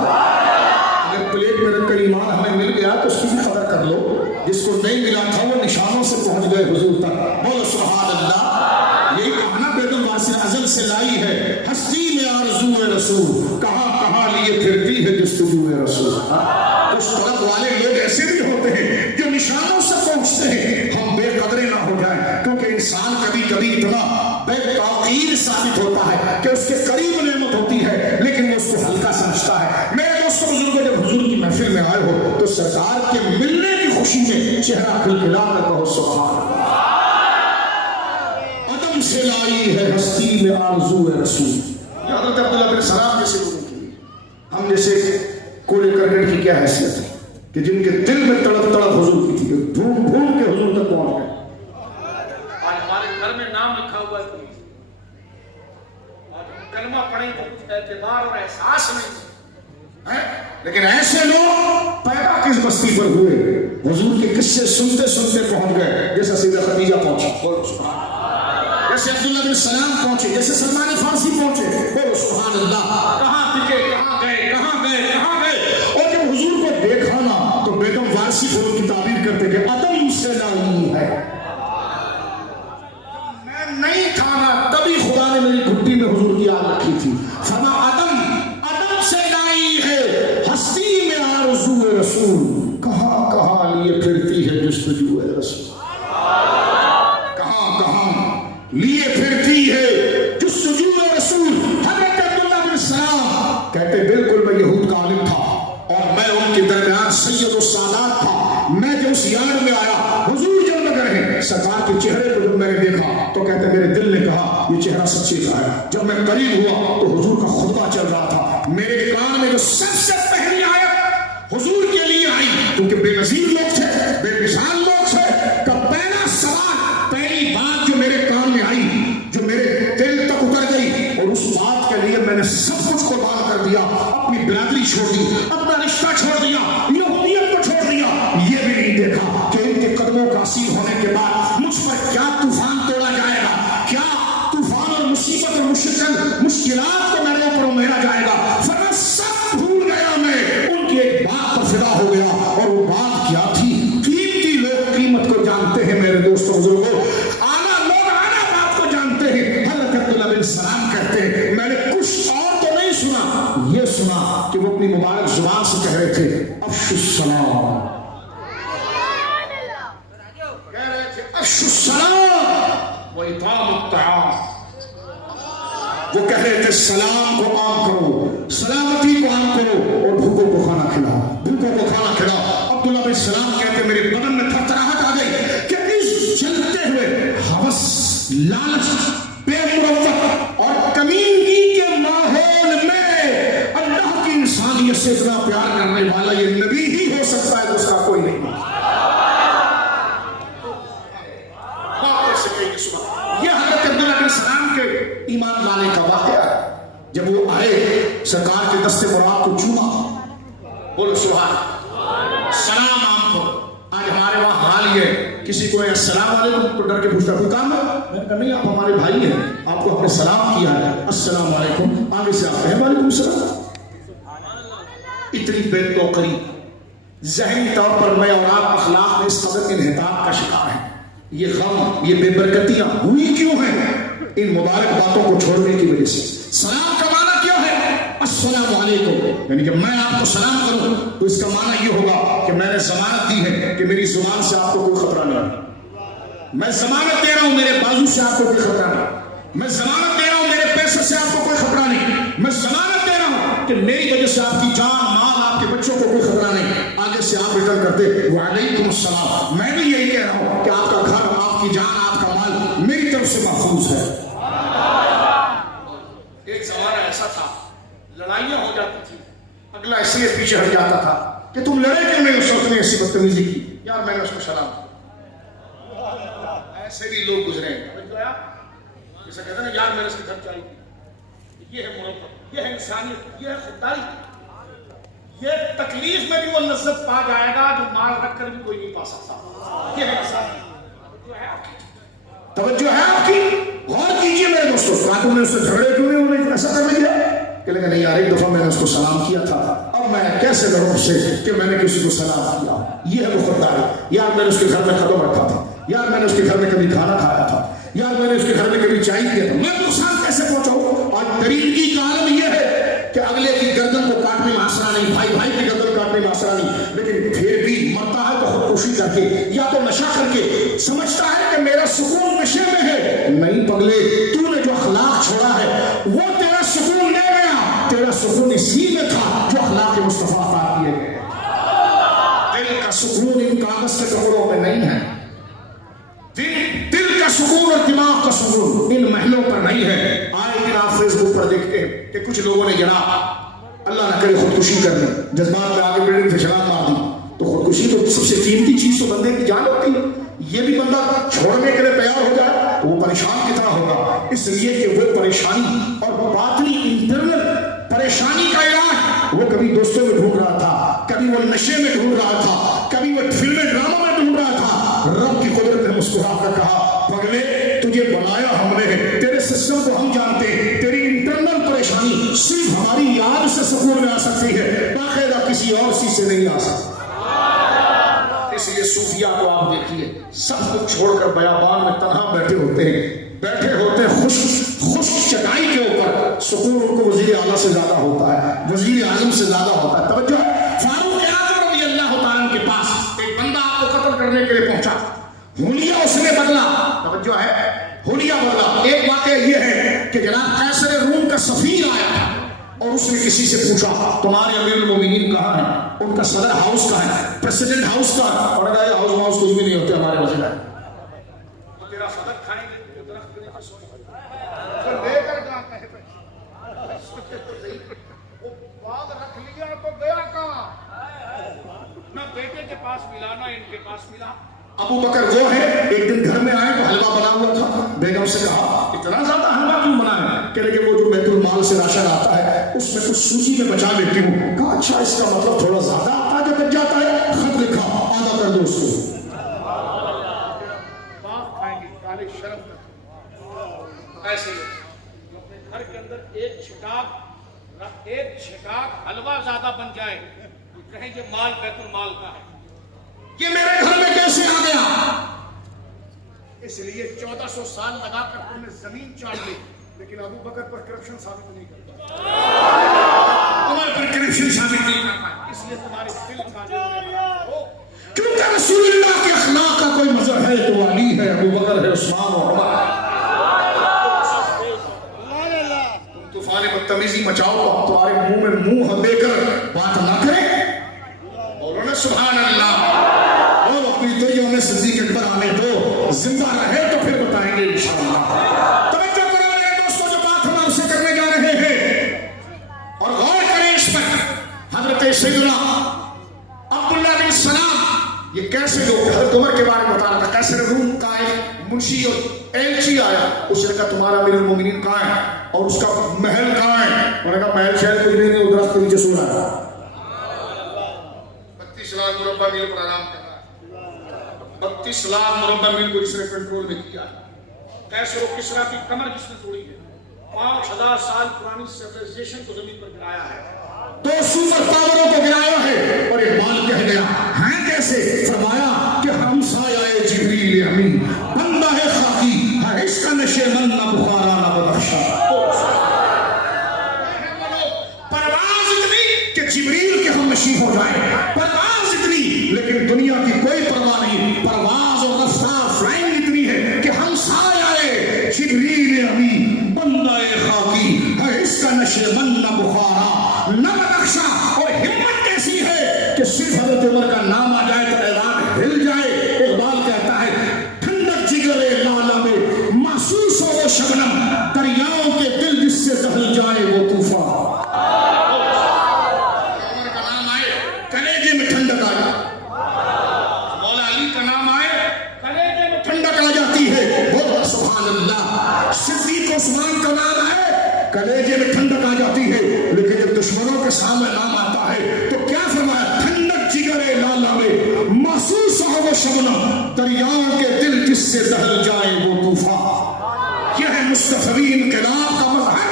اگر پلیٹ میں رکھ کر ایمان ہمیں مل گیا تو اس کی بھی قدر کر لو، جس کو نہیں ملا تھا وہ نشانوں سے پہنچ گئے حضور تک. بولو سبحان اللہ. یہی کہنا بیت الواسع ازل سے لائی ہے، ہستی میں آرزو رسول، کہاں کہاں لیے پھرتی ہے جستجو رسول. اس طرف والے لوگ ایسے بھی ہوتے ہیں جو نشانوں سے پہنچتے ہیں. ہم بے قدرے نہ ہو جائیں، کیونکہ انسان کبھی کبھی اتنا بے توقیر ثابت ہوتا ہے کہ اس کے قریب نعمت ہوتی ہے لیکن وہ اس کو ہلکا سمجھتا ہے. میرے دوستوں بزرگوں، جب حضور کی محفل میں آئے ہو تو سرکار کے ملنے کی خوشی میں چہرہ کھلکھلا کر کہو سبحان اللہ. عدم سے لائی ہے ہستی میں آرزو رسول. حضرت عبداللہ بن سلام جیسے لوگوں کی، ہم جیسے کوڑے کرنے کی کیا حیثیت ہے کہ جن کے دل میں تڑپ تڑپ حضور کی تھی، کہ ڈھونڈ ڈھونڈ کے حضور تک پہنچ گئے. آج ہمارے گھر میں نام لکھا ہوا ہے، آج ہم کلمہ پڑھیں تو کچھ اعتبار اور احساس نہیں ہے. لیکن ایسے لوگ پیدا کس بستی پر ہوئے، حضور کے قصے سنتے سنتے پہنچ گئے. جیسا سیدہ خدیجہ پہنچی، بولو سبحان اللہ. جیسے عبداللہ بن سلام پہنچے، جیسے سلمان فارسی پہنچے، بولو سبحان اللہ. کہاں ٹکے، کہاں گئے، جستجو رسول، کہاں کہاں لیے پھرتی ہے جستجو رسول۔ حضرت عبداللہ بن سلام کہتے بالکل میں یہود کا عالم تھا اور میں ان کے درمیان سید السادات تھا۔ میں جب اس یارڈ میں آیا، حضور جب لگ رہے سرکار کے چہرے کو جب میں نے دیکھا تو کہتے میرے دل نے کہا یہ چہرہ سچے کا ہے۔ جب میں قریب ہوا تو حضور کا خطبہ چل رہا تھا، میرے کان میں جو سب سے پہلی آیت حضور کے لیے آئی، کیونکہ بے نظیر لوگ تھے، بے مثال لوگ تھے، کا پہلا سوال، پہلی بات جو میرے کان میں آئی، جو میرے دل تک اتر گئی، اور اس بات کے لیے میں نے سب کچھ قربان کر دیا، اپنی برادری چھوڑ دی، اپنا رشتہ چھوڑ دیا، یہودیت کو چھوڑ دیا، یہ بھی نہیں دیکھا کہ ان کے قدموں کا اسیر ہونے کے بعد مجھ پر کیا طوفان توڑا جائے گا، کیا طوفان اور مصیبت اور مشکلات کو میرے اوپر میرا جائے گا۔ فرما سب بھول گیا، میں ان کی ایک بات پر فدا ہو گیا، اور وہ بات کیا تھی؟ قیمتی لوگ قیمت کو جانتے ہیں میرے دوستوں بزرگوں، آنا لوگ آنا بات کو جانتے ہیں۔ حضرت عبداللہ بن سلام کہتے ہیں میں نے کچھ اور تو نہیں سنا، یہ سنا کہ وہ اپنی مبارک زبان سے کہہ رہے تھے افشوا السلام، کہہ رہے تھے افشوا السلام وإطعام الطعام، وہ کہہ رہے تھے سلام کو عام کرو، سلامتی کو عام کرو، اور بھوکوں کو کھانا کھلاؤ، بھوکوں کو کھانا کھلاؤ۔ عبداللہ بن سلام کہتے ہیں میرے بدن میں تھرتھراہٹ آ گئی کہ اس جلتے ہوئے ہوس، لالچ، بے مروت اور کمینگی کے ماحول میں اللہ کی انسانیت سے اتنا پیار کرنے والا یہ نبی ہی ہو سکتا ہے، دوسرا کوئی نہیں۔ یہ حضرت عبداللہ بن سلام کے ایمان لانے کا واقعہ ہے۔ جب وہ آئے سرکار کے دست مراد کو چوما، بولو سبحان اللہ، سلام عام کو۔ آج ہمارے وہاں حال یہ، کسی کو السلام علیکم تو ڈر کے پوچھتا کوئی کام ہے؟ میں نے کہا نہیں، آپ ہمارے بھائی ہیں، آپ کو ہم نے سلام کیا ہے، السلام علیکم، آگے سے آپ کہیں وعلیکم السلام۔ اتنی بے توقری، ذہنی طور پر میں اور آپ اخلاق میں اس قدر انحطاط کا شکار ہیں۔ یہ غم، یہ بے برکتیاں ہوئی کیوں ہیں؟ ان مبارک باتوں کو چھوڑنے کی وجہ سے۔ سلام کا معنی کیا ہے؟ السلام علیکم، یعنی کہ میں آپ کو سلام کروں تو اس کا معنی یہ ہوگا کہ میں نے ضمانت دی ہے کہ میری زبان سے آپ کو کوئی خطرہ نہیں، میں ضمانت دے رہا ہوں میرے بازو سے آپ کو کوئی خطرہ نہیں، میں ضمانت دے رہا ہوں میرے پیسے سے آپ کو کوئی خطرہ نہیں، میں ضمانت دے رہا ہوں کہ میری وجہ سے آپ کی جان، مال، آپ کے بچوں کو کوئی خطرہ نہیں۔ آگے سے آپ ریٹرن کرتے وعلیکم السلام، میں بھی یہی کہہ رہا ہوں کہ آپ کا گھر، آپ کی جان، آپ کا مال میری طرف سے محفوظ ہے۔ ایک زمانہ ایسا تھا لڑائیاں ہو جاتی تھی، اگلا اس لیے پیچھے ہٹ جاتا تھا کہ تم لڑے کیوں نہیں، اس وقت نے ایسی بدتمیزی کی، یار میں نے اس کو سلام کیا۔ ایسے بھی لوگ گزرے ہیں، جیسا کہتے ہیں نا یار میں نے اس کے گھر چائی کی۔ یہ ہے محبت، یہ ہے انسانیت، یہ ہے خودداری۔ یہ تکلیف میں بھی وہ لذت پا جائے گا جو مال رکھ کر بھی کوئی نہیں پا سکتا۔ یہ ہے انسانیت، توجہ ہے آپ کی، غور کیجئے میرے دوستوں۔ کہا تم نے اس سے جھگڑے کیوں نہیں ہونے، ایسا کرنے دیا؟ کہ لگا نہیں یار، ایک دفعہ میں نے اس کو سلام کیا تھا، اب میں کیسے لڑوں اس سے کہ میں نے کسی کو سلام کیا؟ یہ ہے وفاداری۔ یار میں نے اس کے گھر میں قدم رکھا تھا، یار میں نے اس کے گھر میں کبھی کھانا کھایا تھا، یار میں نے اس کے گھر میں کبھی چائے پیا تھا، میں نقصان کیسے پہنچاؤں؟ اور درندگی کا عالم یہ ہے کہ اگلے کی گردن کو کاٹنے میں آسرا نہیں، بھائی بھائی کی گردن کاٹنے میں آسرا نہیں، لیکن پھر بھی مرتا ہے تو خودکشی کر کے یا تو نشہ کر کے، سمجھتا ہے کہ میرا سکون نشے میں ہے۔ نہیں پگلے، تو نے جو اخلاق چھوڑا ہے وہ تیرا سکون لے گیا، تیرا سکون اسی میں تھا جو اخلاق مصطفیٰ عطا کیے گئے۔ دل کا سکون ان کاغذ کے ٹکڑوں میں نہیں ہے، دل کا سکون اور دماغ کا سکون ان محلوں پر نہیں ہے۔ آئے دن آپ فیس بک پر دیکھتے ہیں کہ کچھ لوگوں نے جناب اللہ نہ کرے خودکشی کر لی، جذبات میں آگے بلڈنگ سے چھلانگ مار دی، تو خودکشی تو سب سے قیمتی چیز تو بندے کی جان ہوتی ہے، یہ بھی بندہ چھوڑنے کے لیے تیار ہو جائے تو وہ پریشان کتنا ہوگا۔ اس لیے کہ وہ پریشانی اور باطنی انٹرنل پریشانی کا علاج وہ کبھی دوستوں میں ڈھونڈ رہا تھا، کبھی وہ نشے میں ڈھونڈ رہا تھا، کبھی وہ فلمیں ڈراموں میں ڈھونڈ رہا تھا۔ رب کی قدرت نے مسکرا کر کہا پگلے تجھے بنایا ہم نے، تیرے سسٹم کو ہم جانتے ہیں، تیری انٹرنل پریشانی صرف ہماری یاد سے سکون میں آ سکتی ہے، باقاعدہ کسی اور چیز سے نہیں آ سکتی۔ اس لیے صوفیاء کو آپ دیکھیے سب کچھ چھوڑ کر بیابان میں تنہا بیٹھے ہوتے ہیں خشک چٹائی کے اوپر، سکون ان کو وزیر اعلیٰ سے زیادہ ہوتا ہے، وزیر اعظم سے زیادہ ہوتا ہے۔ توجہ ہے، فاروق اعظم رضی اللہ تعالیٰ کے پاس ایک بندہ آپ کو قتل کرنے کرنے کے لیے پہنچا. حلیہ اس نے بدلا. توجہ ہے, حلیہ بدلا. ایک واقعہ یہ ہے کہ جناب قیصر روم کا سفیر آیا تھا اور اس نے کسی سے پوچھا تمہارے امیر المومنین کہاں ہیں, ان کا صدر ہاؤس کہاں ہے, پریسیڈنٹ ہاؤس کہاں ہے. اور اگر ہاؤس ماؤس کچھ بھی نہیں ہوتے ہمارے مسئلہ ہے. تیرا صدر کھائیں گے درخت کے نیچے سوئیں گے لے کر جاتا ہے وہ باغ رکھ لیا تو گیا کہاں. نہ بیٹے کے پاس ملا نہ ان کے پاس ملا. ابو بکر وہ ہے, ایک دن گھر میں آئے تو حلوہ بنا ہوا تھا. بیگم سے کہا اتنا زیادہ حلوہ کیوں بنا ہے؟ کہنے کہ وہ جو بیت المال سے راشن آتا ہے اس میں کچھ سوجی میں بچا لیتی ہوں. کہا اچھا اس کا مطلب تھوڑا زیادہ آتا ہے جو بچ جاتا ہے. خط لکھا آدھا کر دو اس کو. باپ کھائیں گے کالے شرم کر ایسے اپنے گھر کے اندر ایک چھٹاک حلوہ زیادہ بن جائے کہیں یہ مال بیت المال کا ہے. یہ میرے گھر میں کیسے آ گیا؟ اس لیے 1400 سال لگا کر تم نے زمین چاٹ لی لیکن ابو بکر پر کرپشن ثابت نہیں کرتا. عمر پر کرپشن ثابت نہیں کرتا. اس لیے تمہارے دل کا کیونکہ رسول اللہ کے اخلاق کا کوئی مذہب ہے تو علی ہے, ابو بکر ہے, عثمان اور عمر ہے. تم طوفان بدتمیزی مچاؤ تو ہم تمہارے منہ میں منہ دے کر بات نہ کریں. بولو نا سبحان اللہ. اور اپنی دنیا میں صدیق اکبر آنے دو, زندہ رہے تو پھر بتائیں گے انشاءاللہ. توجہ کرو میرے دوستوں, جو بات ہم آپ سے کرنے جا رہے ہیں اور غور کریں اس پر. حضرت سیدنا عبداللہ بن سلام یہ کیسے لوگ, حضرت عمر کے بارے میں بتا رہا تھا. قیصر روم کا ایک منشی اور ایلچی آیا, اس نے کہا تمہارا امیر المومنین کہاں ہے اور اس کا محل کہاں ہے؟ انہوں نے کہا محل شہر کچھ نہیں, وہ درخت کے نیچے سو رہا ہے. 32 لاکھ مربع میل پر آرام کر رہا ہے. 32 لاکھ مربع میل کو جس نے کنٹرول میں کیا ہے. قیصر و کسریٰ کی کمر جس نے توڑی ہے. 5000 سال پرانی سیویلائزیشن کو زمین پر گرایا ہے. 2 سپر پاوروں کو گرایا ہے. اور اقبال کہہ گیا ہیں کیسے؟ فرمایا کہ ہم سایہ جبریل امین بندہ ہے خاکی ہے اس کا نشے من نہ بخارا نہ بدخشا. پرواز اتنی کہ جبریل کے ہم نشیں ہو جائیں. پرواز اتنی لیکن دنیا کی کوئی پرواہ نہیں. پرواز اور رفتار فلائنگ اتنی ہے کہ ہم سایہ جبریل امین بندہ خاکی ہے اس کا نشے من نہ بخارا نہ بدخشا. اور ہمت کیسی ہے کہ صرف حضرت عمر کا نام آ جائے تو اعلان ہل جائے. اقبال کہتا ہے ٹھنڈک جگر لالا میں محسوس ہو وہ شبنم, دریاؤں کے دل جس سے دہل جائے وہ طوفان. عمر کا نام آئے کلیجے میں ٹھنڈک آ جائے. مولا علی کا نام آئے کلیجے میں ٹھنڈک آ جاتی ہے. بولو سبحان اللہ. صدیق عثمان کا نام آئے کلیجے میں ٹھنڈک آ جاتی ہے. لیکن جب دشمنوں کے سامنے نام آتا ہے تو کیا فرمایا؟ ٹھنڈک جگر لالا میں محسوس ہو وہ شبنم, دریاؤں کے دل جس سے دہل جائے وہ طوفان. یہ ہے مصطفی انقلاب کا مظہر,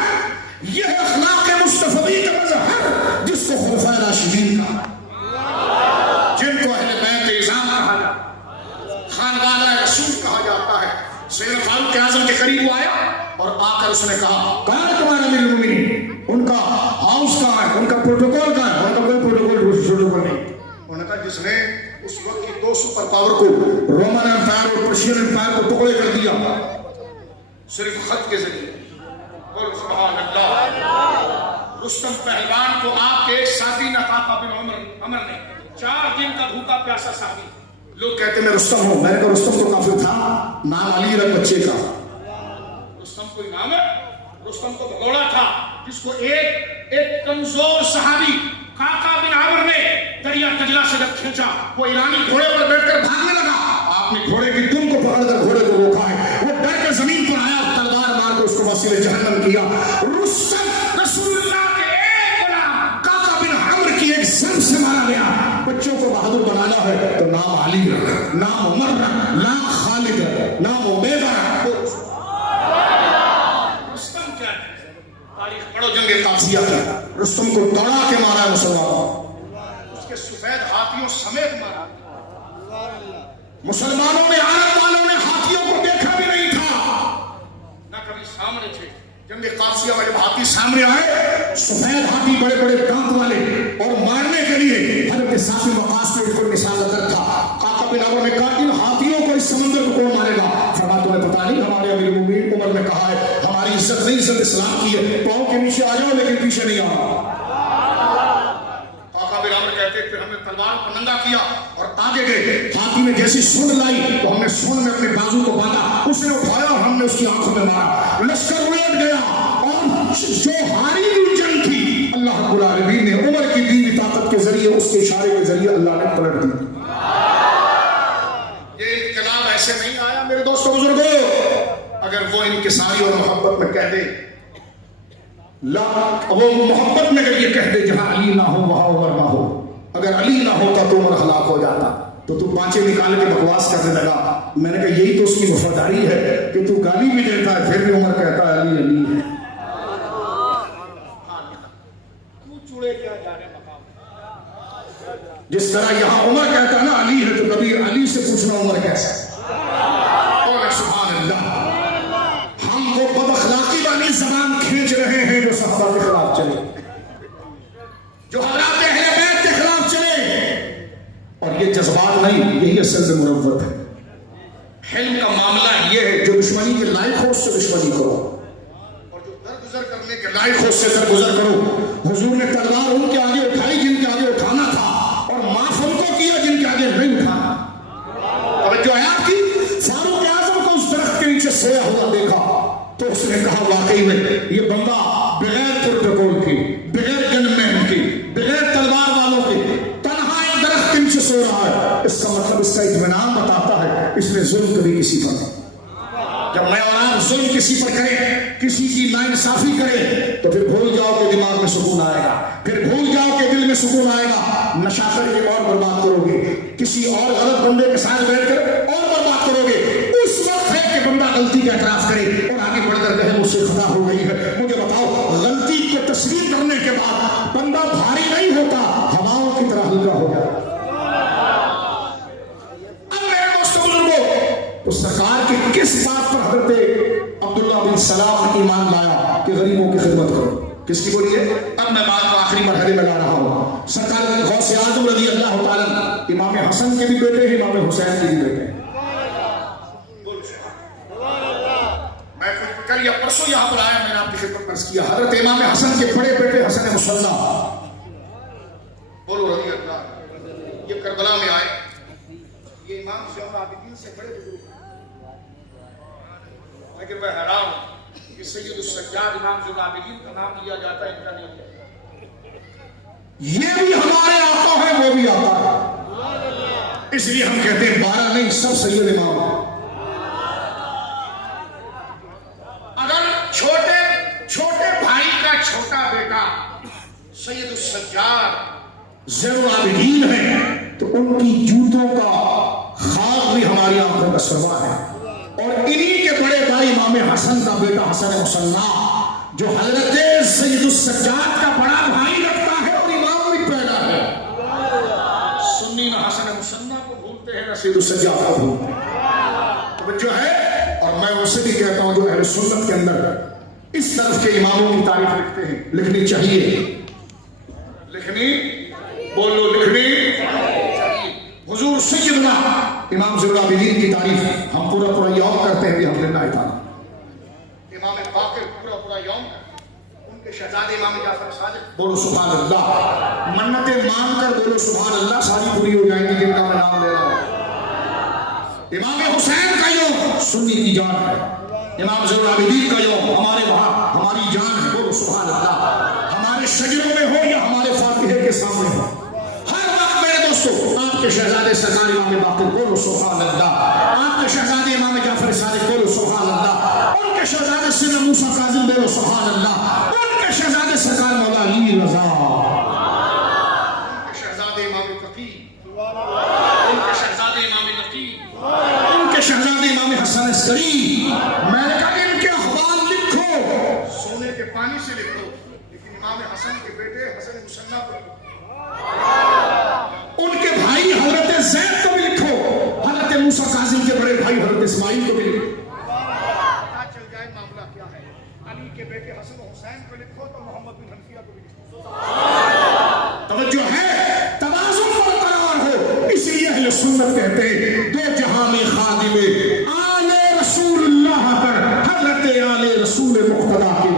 یہ ہے اخلاق مصطفی کا مظہر جس کو خلفائے راشدین کا, جن کو اہل بیت اعظام کہا جاتا, خاندان رسول کہا جاتا ہے. سیدنا فاروق اعظم کے قریب آیا اور آ کر اس نے کہا کہاں ہے تمہارا امیر المومنین؟ ان کا ہاؤس کہاں ہے, ان کا پروٹوکول کہاں ہے؟ ان کا کوئی پروٹوکول نہیں. انہوں نے کہا جس نے اس وقت کی 2 سپر پاور کو رومن امپائر اور پرشین امپائر کو ٹکڑے کر دیا صرف خط کے ذریعے. اور سبحان اللہ. رستم پہلوان کو آپ کے ایک ساتھی نقاقہ بن عمر نے 4 دن کا بھوکا پیاسا صحابی. لوگ کہتے میں رستم ہوں. میں نے کہا رستم تو کافر تھا, نام علی رنگ بچے کا. رستم کوئی نام ہے؟ رستم کو بھگوڑا تھا جس کو ایک کمزور صحابی قعقاع بن عامر نے دریا دجلہ سے جب کھینچا, وہ ایرانی گھوڑے پر بیٹھ کر بھاگنے لگا. آپ نے گھوڑے کی دم کو پکڑ کر گھوڑے کو روکا ہے. وہ ڈر کر زمین پر آیا, تلوار مار کر اس کو وسیلے جہنم کیا. رستم رسول اللہ کے ایک غلام قعقاع بن عامر کی ایک ضرب سے مارا گیا. بچوں کو بہادر بنانا ہے تو نام علی رکھ, نام عمر رکھ, نام خالد رکھ, نام عبیدہ رکھ. رستم کیا ہے؟ تاریخ پڑھو جنگ قادسیہ کی. رستم کو دوڑا کے مارا ہے مسلمانوں, اس کے سفید ہاتھیوں سمیت مارا. مسلمانوں نے, عرب والوں نے ہاتھیوں کو دیکھا بھی نہیں تھا, نہ کبھی سامنے تھے. جنگ قادسیہ میں جب ہاتھی سامنے آئے, سفید ہاتھی بڑے بڑے دانت والے, اور مارنے کے لیے حضرت ساتھ وقاص پہ کوئی نشان نظر تھا. قعقاع بن عامر نے کہا اصل عزت اسلام کی ہے. پاؤں کے نیچے آ جاؤ لیکن پیچھے نہیں آنا. بن عمرو کہتے پھر ہم نے تلوار کو ننگا کیا اور آگے گئے. ہاتھی نے جیسی سن لائی تو ہم نے سن میں اپنے بازو کو باندھا, اس نے اٹھایا اور ہم نے اس کی آنکھوں میں مارا. لشکر الٹ گیا اور جو ہاری ہوئی جنگ تھی اللہ رب العالمین نے عمر کی دیوی طاقت کے ذریعے, اس کے اشارے کے ذریعے اللہ نے پلٹ دی. یہ انقلاب ایسے نہیں آیا میرے دوستوں بزرگوں. اگر وہ انکساری اور محبت میں کہہ دے, لا وہ محبت میں اگر یہ کہہ دے جہاں علی نہ ہو وہاں عمر نہ ہو, اگر علی نہ ہوتا تو عمر ہلاک ہو جاتا, تو پانچے نکال کے بکواس کرنے لگا. میں نے کہا یہی تو اس کی وفاداری ہے کہ تو گالی بھی دیتا ہے پھر بھی عمر کہتا ہے علی علی ہے. جس طرح یہاں عمر کہتا ہے نا علی ہے, تو کبھی علی سے پوچھنا عمر کیسا. سبحان اللہ, ہم وہ بد اخلاقی والی زبان کھینچ رہے ہیں جو صحابہ کے خلاف چلے, جو حضرات اہل بیت کے خلاف چلے. اور یہ جذبات نہیں, یہی اصل میں مروت ہے. حلم کا معاملہ یہ ہے جو دشمنی کے لائق ہو اس سے دشمنی کرو, اور جو درگزر کرنے کے لائق ہو اس سے درگزر کرو. حضور نے تلوار ان کے آگے اٹھائی جن کے آگے اٹھانا تھا, اور معاف ان کو کیا جن کے آگے نہیں اٹھانا. توجہ ہے آپ کی. فاروق اعظم کو اس درخت کے نیچے سویا ہوا دیکھا تو اس نے کہا واقعی میں یہ بندہ بغیر پروٹوکول کی, بغیر گن مین کی, بغیر تلوار والوں کی تنہا ایک درخت کے نیچے سو رہا ہے. اس کا مطلب اس کا اطمینان بتاتا ہے اس نے ظلم کبھی کسی پر نہیں. جب میں اور آپ ظلم کسی پر کریں, کسی کی ناانصافی کریں, تو پھر بھول جاؤ کہ دماغ میں سکون آئے گا, پھر بھول جاؤ کہ دل میں سکون آئے گا. نشہ کر کے اور برباد کرو گے, کسی اور غلط بندے کے ساتھ بیٹھ کر اور برباد کرو گے. اس وقت ہے کہ بندہ غلطی کا اعتراف کرے اور آگے بڑھ کر کہے مجھ سے خطا ہو گئی ہے. مجھے بتاؤ, غلطی کو تسلیم کرنے کے بعد بندہ بھاری نہیں ہوتا, ہواؤں کی طرح ہلکا ہو جاتا. اب میرے دوستوں بزرگوں, تو سرکار کی کس بات پر حضرت عبداللہ بن سلام ایمان لایا کہ غریبوں کی خدمت کرو. کس کی بولی ہے؟ اب میں بات کو آخری مرحلے میں لا رہا ہوں. سرکار غوث اعظم رضی اللہ تعالیٰ امام حسن کے بھی بیٹے ہیں, امام حسین کے بھی بیٹے ہیں. میں کل یا پرسوں یہاں پر آیا, میں نے آپ کی خدمت میں عرض کیا حضرت امام حسن کے بڑے بیٹے حسن مصلی, بولو رضی اللہ, یہ کربلا میں آئے. یہ امام زین العابدین سے بڑے بزرگ ہیں, لیکن میں حیران ہوں کہ سید السجاد امام زین العابدین کا نام لیا جاتا ہے, ان کا نہیں. یہ بھی ہمارے آقا ہے, وہ بھی آقا ہے, اس لیے ہم کہتے ہیں 12 نہیں سب سید امام ہیں. اگر چھوٹے بھائی کا چھوٹا بیٹا سید السجاد زین العابدین ہے تو ان کی جوتوں کا خاک بھی ہماری آنکھوں کا سرما ہے. اور انہی کے بڑے بھائی امام حسن کا بیٹا حسن مصلی جو حضرت سید السجاد کا بڑا بھائی لگتا ہے اور امام بھی پیدا ہے. سنی نہ حسن مصلی کو بھولتے ہیں نہ سید السجاد کو بھولتے ہیں. توجہ ہے. اور میں اسے بھی کہتا ہوں جو اہل سنت کے اندر اس طرف کے اماموں کی تعریف لکھتے ہیں, لکھنی چاہیے, لکھنی بولو لکھنی چاہیے. حضور سیدنا امام زین العابدین کی تعریف ہم پورا یوم کرتے ہیں الحمدللہ تعالی. امام باقر پورا یوم, ان کے شہزادے امام جعفر صادق, بولو سبحان اللہ. منتیں مان کر بولو سبحان اللہ, ساری پوری ہو جائیں گی جن کا میں نام لے رہا ہوں. امام حسین کا یوم سنی کی جان ہے, امام زین العابدین کا یوم ہمارے وہاں ہماری جان ہے, بولو سبحان اللہ. ہمارے شجروں میں ہو یا ہمارے فاتحے کے سامنے ہو, ہر وقت میرے دوستو آپ کے شہزادے سرکار امام باقر, بولو سبحان اللہ. آپ کے شہزادے امام جعفر صادق, بولو سبحان اللہ. ان کے شہزادے سیدنا موسیٰ کاظم, بولو سبحان اللہ. ان کے شہزادے سرکار مولا علی رضا, ان کے شہزادے امام تقی, ان کے شہزادے امام نقی, ان کے شہزادے امام حسن عسکری. میں نے کہا ان کے احوال لکھو, سونے کے پانی سے لکھو, لیکن امام حسن کے بیٹے حسن مصلی کو لکھو. ان کے بھائی حضرت زید کو بھی لکھو, حضرت موسیٰ کاظم کے بڑے بھائی حضرت اسماعیل کو بھی لکھو. پتہ چل جائے معاملہ کیا ہے. علی کے بیٹے حسن و حسین کو لکھو تو محمد بن حنفیہ کو بھی لکھو. توجہ ہے, توازن برقرار ہو. اس لیے اہل سنت کہتے ہیں دو جہاں میں خادم آل رسول اللہ پر حضرت آل رسول مقتدی کے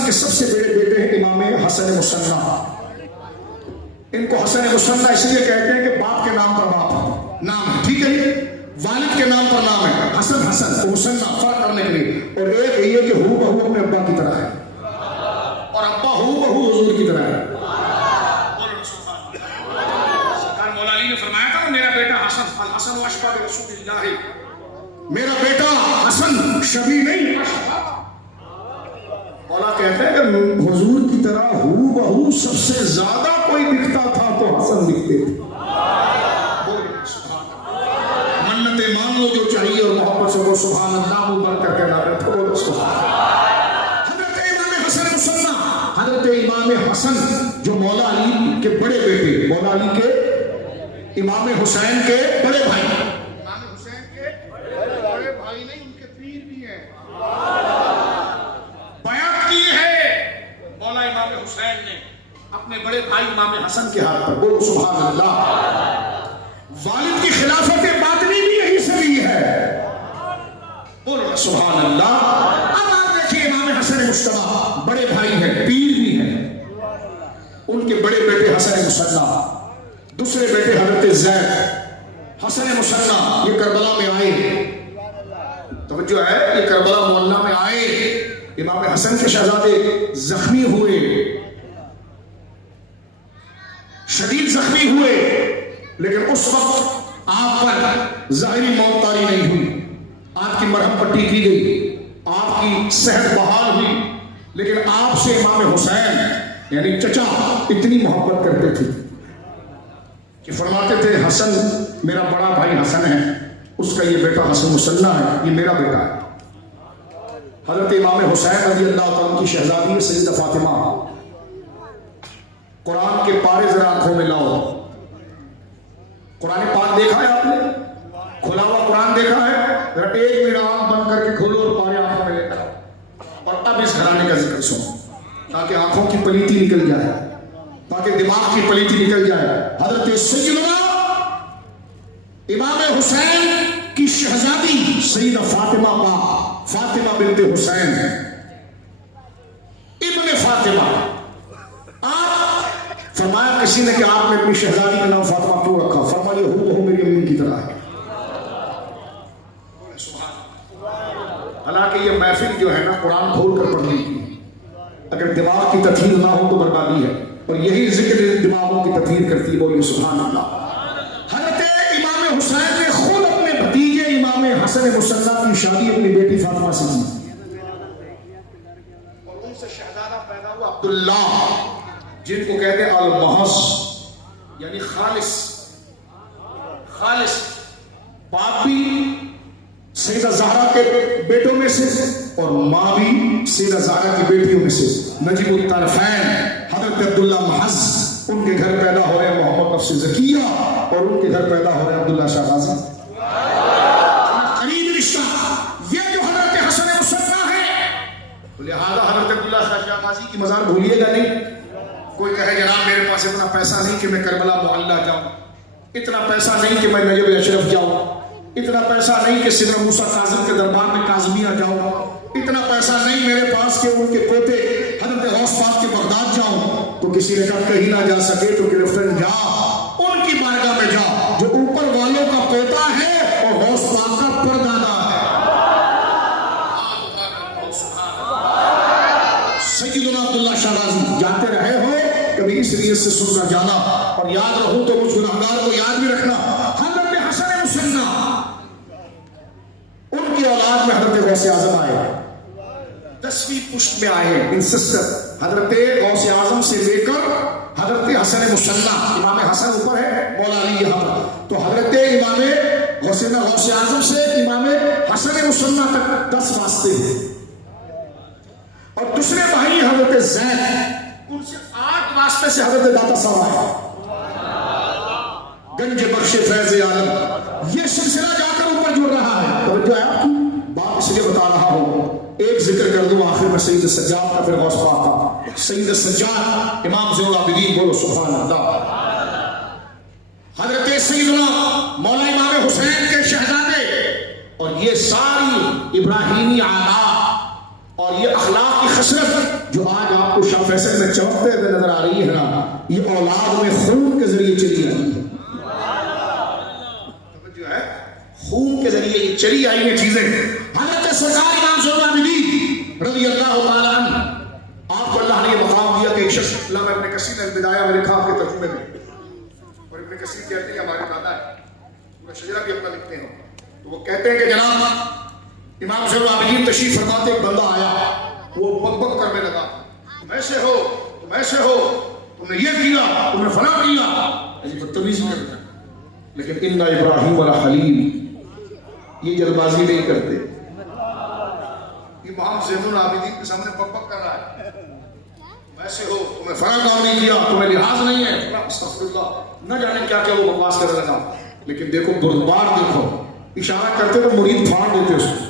حسن کے سب سے بڑے بیٹے ہیں امام حسن مصنع. ان کو حسن مصنع اس لیے کہتے ہیں کہ باپ کے نام پر باپ نام ہے, ٹھیک ہے, والد کے نام پر نام ہے. حسن حسن مصنع فرق کرنے کے لیے. اور ایک یہ کہ ہو بہو اپنے ابا کی طرح ہے اور ابا ہو بہو حضور کی طرح ہے. سرکار مولا علی نے فرمایا تھا کہ میرا بیٹا حسن الحسن واشفا برسول اللہ, میرا بیٹا حسن شبیہ نہیں. مولا کہتے ہیں کہ حضور کی طرح ہو بہو سب سے زیادہ کوئی دکھتا تھا تو حسن دکھتے تھے. منتیں مانگو جو چاہیے اور محبت سے وہ سبحان اللہ منہ بن کر کے نعرہ پڑھو سبحان. حضرت امام حسن مصنع, حضرت امام حسن جو مولا علی کے بڑے بیٹے, مولا علی کے امام حسین کے بڑے بھائی, امام حسین کے بڑے بھائی نہیں ان کے پیر بھی ہیں. بیعت کی ہے مولا امام حسین نے اپنے بڑے بھائی امام حسن حسن کے ہاتھ پر, بولو سبحان اللہ. والد کی خلافت باطنی بھی یہی سے لی ہے, بولو سبحان اللہ. اب آپ دیکھیے امام حسن مجتبی بڑے بھائی ہیں, پیر بھی ہیں. ان کے بڑے بیٹے حسن مصنع, دوسرے بیٹے حضرت زید. حسن مصنع یہ کربلا میں آئے, توجہ ہے, یہ کربلا معلیٰ میں آئے. امام حسن کے شہزادے زخمی ہوئے, شدید زخمی ہوئے, لیکن اس وقت آپ پر ظاہری موت طاری نہیں ہوئی. آپ کی مرہم پٹی کی گئی, آپ کی صحت بحال ہوئی, لیکن آپ سے امام حسین یعنی چچا اتنی محبت کرتے تھے کہ فرماتے تھے حسن میرا بڑا بھائی حسن ہے, اس کا یہ بیٹا حسن مصنع ہے, یہ میرا بیٹا ہے. حضرت امام حسین رضی اللہ تعالیٰ کی شہزادی ہے سیدہ فاطمہ. قرآن کے پارے ذرا آنکھوں میں لاؤ. قرآن پاک دیکھا ہے آپ نے, کھلا ہوا قرآن دیکھا ہے, ذرا ایک میرا آنکھ بند کر کے کھولو اور پارے آنکھوں میں لے کر, اور اب اس گھرانے کا ذکر سنو تاکہ آنکھوں کی پلیتی نکل جائے, تاکہ دماغ کی پلیتی نکل جائے. حضرت سیدنا امام حسین کی شہزادی سیدہ فاطمہ پاک, فاطمہ بنت حسین ابن فاطمہ. آپ فرمایا کسی نے کہ آپ نے اپنی شہزادی کا نام فاطمہ کیوں رکھا؟ فرمایا ہو بہو میری امی کی طرح ہے. حالانکہ یہ محفل جو ہے نا قرآن کھول کر پڑھنے کی, اگر دماغ کی تطہیر نہ ہو تو بربادی ہے, اور یہی ذکر دماغوں کی تطہیر کرتی ہے. بولیے سبحان اللہ. حضرت امام حسین نے خود اپنے بھتیجے امام حسن مصنع کی شادی اپنی بیٹی فاطمہ سے کی, اور ان سے شہزادہ پیدا ہوا عبداللہ جن کو کہتے ہیں المحض یعنی خالص. خالص باپ بھی سیدہ زہرا کے بیٹوں میں سے اور ماں بھی سیدہ زہرا کی بیٹیوں میں سے. نجیب الطرفین حضرت عبداللہ محض, ان کے گھر پیدا ہو رہے محمد نفس زکیہ, اور ان کے گھر پیدا ہو رہے عبداللہ شاہ غازی. قریب رشتہ یہ جو حضرت حسن مصنع ہے, لہذا حضرت عبداللہ شاہ غازی کی مزار بھولیے گا نہیں. کوئی کہے جناب میرے پاس اتنا پیسہ نہیں کہ میں کربلا معلیٰ جاؤں, اتنا پیسہ نہیں کہ میں نجف اشرف جاؤں, اتنا پیسہ نہیں کہ سیدنا موسیٰ کاظم کے دربار میں کاظمیہ جاؤں, اتنا پیسہ نہیں میرے پاس کہ ان کے پوتے حضرت غوث پاک کے بغداد جاؤں. تو کسی نے کہا کہیں نہ جا سکے تو گرفتن جا, ان کی بارگاہ میں جا جو اوپر والوں کا پوتا ہے اور غوث پاک کا پردادا ہے. سیدنا عبداللہ شاہ غازی جاتے رہے ہو کبھی اس نیت سے سن کر جانا, اور یاد رہو تو مجھ گناہگار کو یاد بھی رکھنا. حضرت حسن مصنع ان کی اولاد میں حضرت غوث اعظم آئے, 10ویں پشت میں آئے ان سسٹر. حضرت غوث اعظم سے لے کر حضرت حسن مصنع, امام حسن اوپر ہے, مولا علی یہاں پر, تو حضرت امام غوث اعظم سے امام حسن مصنع تک 10 واسطے ہیں. اور دوسرے بھائی حضرت زید, ان سے 8 واسطے سے حضرت داتا صاحب آئے, گنج بخش فیض عالم. یہ سلسلہ جا کر اوپر جڑ رہا ہے. توجہ ہے آپ کی بات اس لیے بتا رہا ہوں. ایک ذکر کر دوں آخر میں سید سجاد کا, پھر غوث پاک کا. سید سجاد امام زین العابدین, بولو سبحان اللہ. حضرت سیدنا مولا امام حسین کے شہزادے, اور یہ ساری ابراہیمی آداب اور یہ اخلاق کی خصلت جو آج آپ کو شاہ فیصل میں چمکتے ہوئے نظر آ رہی ہے نا، یہ اولاد میں خون کے ذریعے چلی آئی ہے، جو ہے خون کے ذریعے یہ چلی آئی ہیں چیزیں۔ حضرت سرکار امام زین العابدین رضی اللہ تعالیٰ عنہ، آپ کو اللہ نے یہ مقام دیا کہ ایک شخص، علامہ ابن کثیر نے البدایہ میں لکھا آپ کے ترجمے میں، اور ابن کثیر کہتے ہیں ہمارے دادا ہے، پورا شجرہ بھی اپنا لکھتے ہیں، تو وہ کہتے ہیں کہ جناب امام زین العابدین تشریف فرماتے ایک بندہ آیا، وہ بک بک کرنے لگا، تم ایسے ہو، تم ایسے ہو، تم نے یہ کیا، تم نے فلاں کیا، بدتمیزی کرتا ہے۔ لیکن ان ابراہیم الحلیم، یہ جلدبازی نہیں کرتے، امام زین العابدین کے سامنے بک بک کر رہا ہے، تم ایسے ہو، تم نے فلاں کام نہیں کیا، تمہیں لحاظ نہیں ہے، استغفر اللہ، نہ جانے کیا کیا وہ بکواس کرنے لگا۔ لیکن دیکھو بردبار، دیکھو اشارہ کرتے تو مرید پھاڑ دیتے اس کو،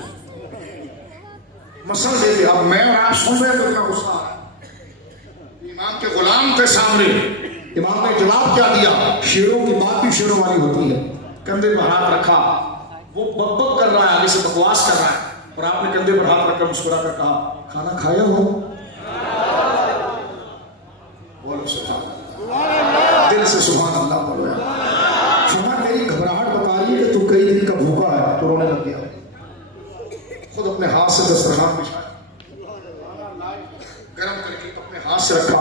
مسل دیتے۔ اب میں اور آپ سن رہے تو اتنا غصہ آ رہا ہے، امام کے غلام کے سامنے امام نے جواب کیا دیا؟ شیروں کی بات بھی شیروں والی ہوتی ہے۔ کندھے پر ہاتھ رکھا، وہ بک بک کر رہا ہے، آگے سے بکواس کر رہا ہے، اور آپ نے کندھے پر ہاتھ رکھ کر مسکرا کر کہا کھانا کھایا ہو؟ بولو سبحان اللہ، دل سے سبحان اللہ بولو۔ فرمایا میری گھبراہٹ بتا رہی ہے کہ تو کئی دن کا بھوکا ہے، تو رونے لگ گیا، خود اپنے ہاتھ سے دسترخوان بچھایا، گرم کر کے اپنے ہاتھ سے رکھا،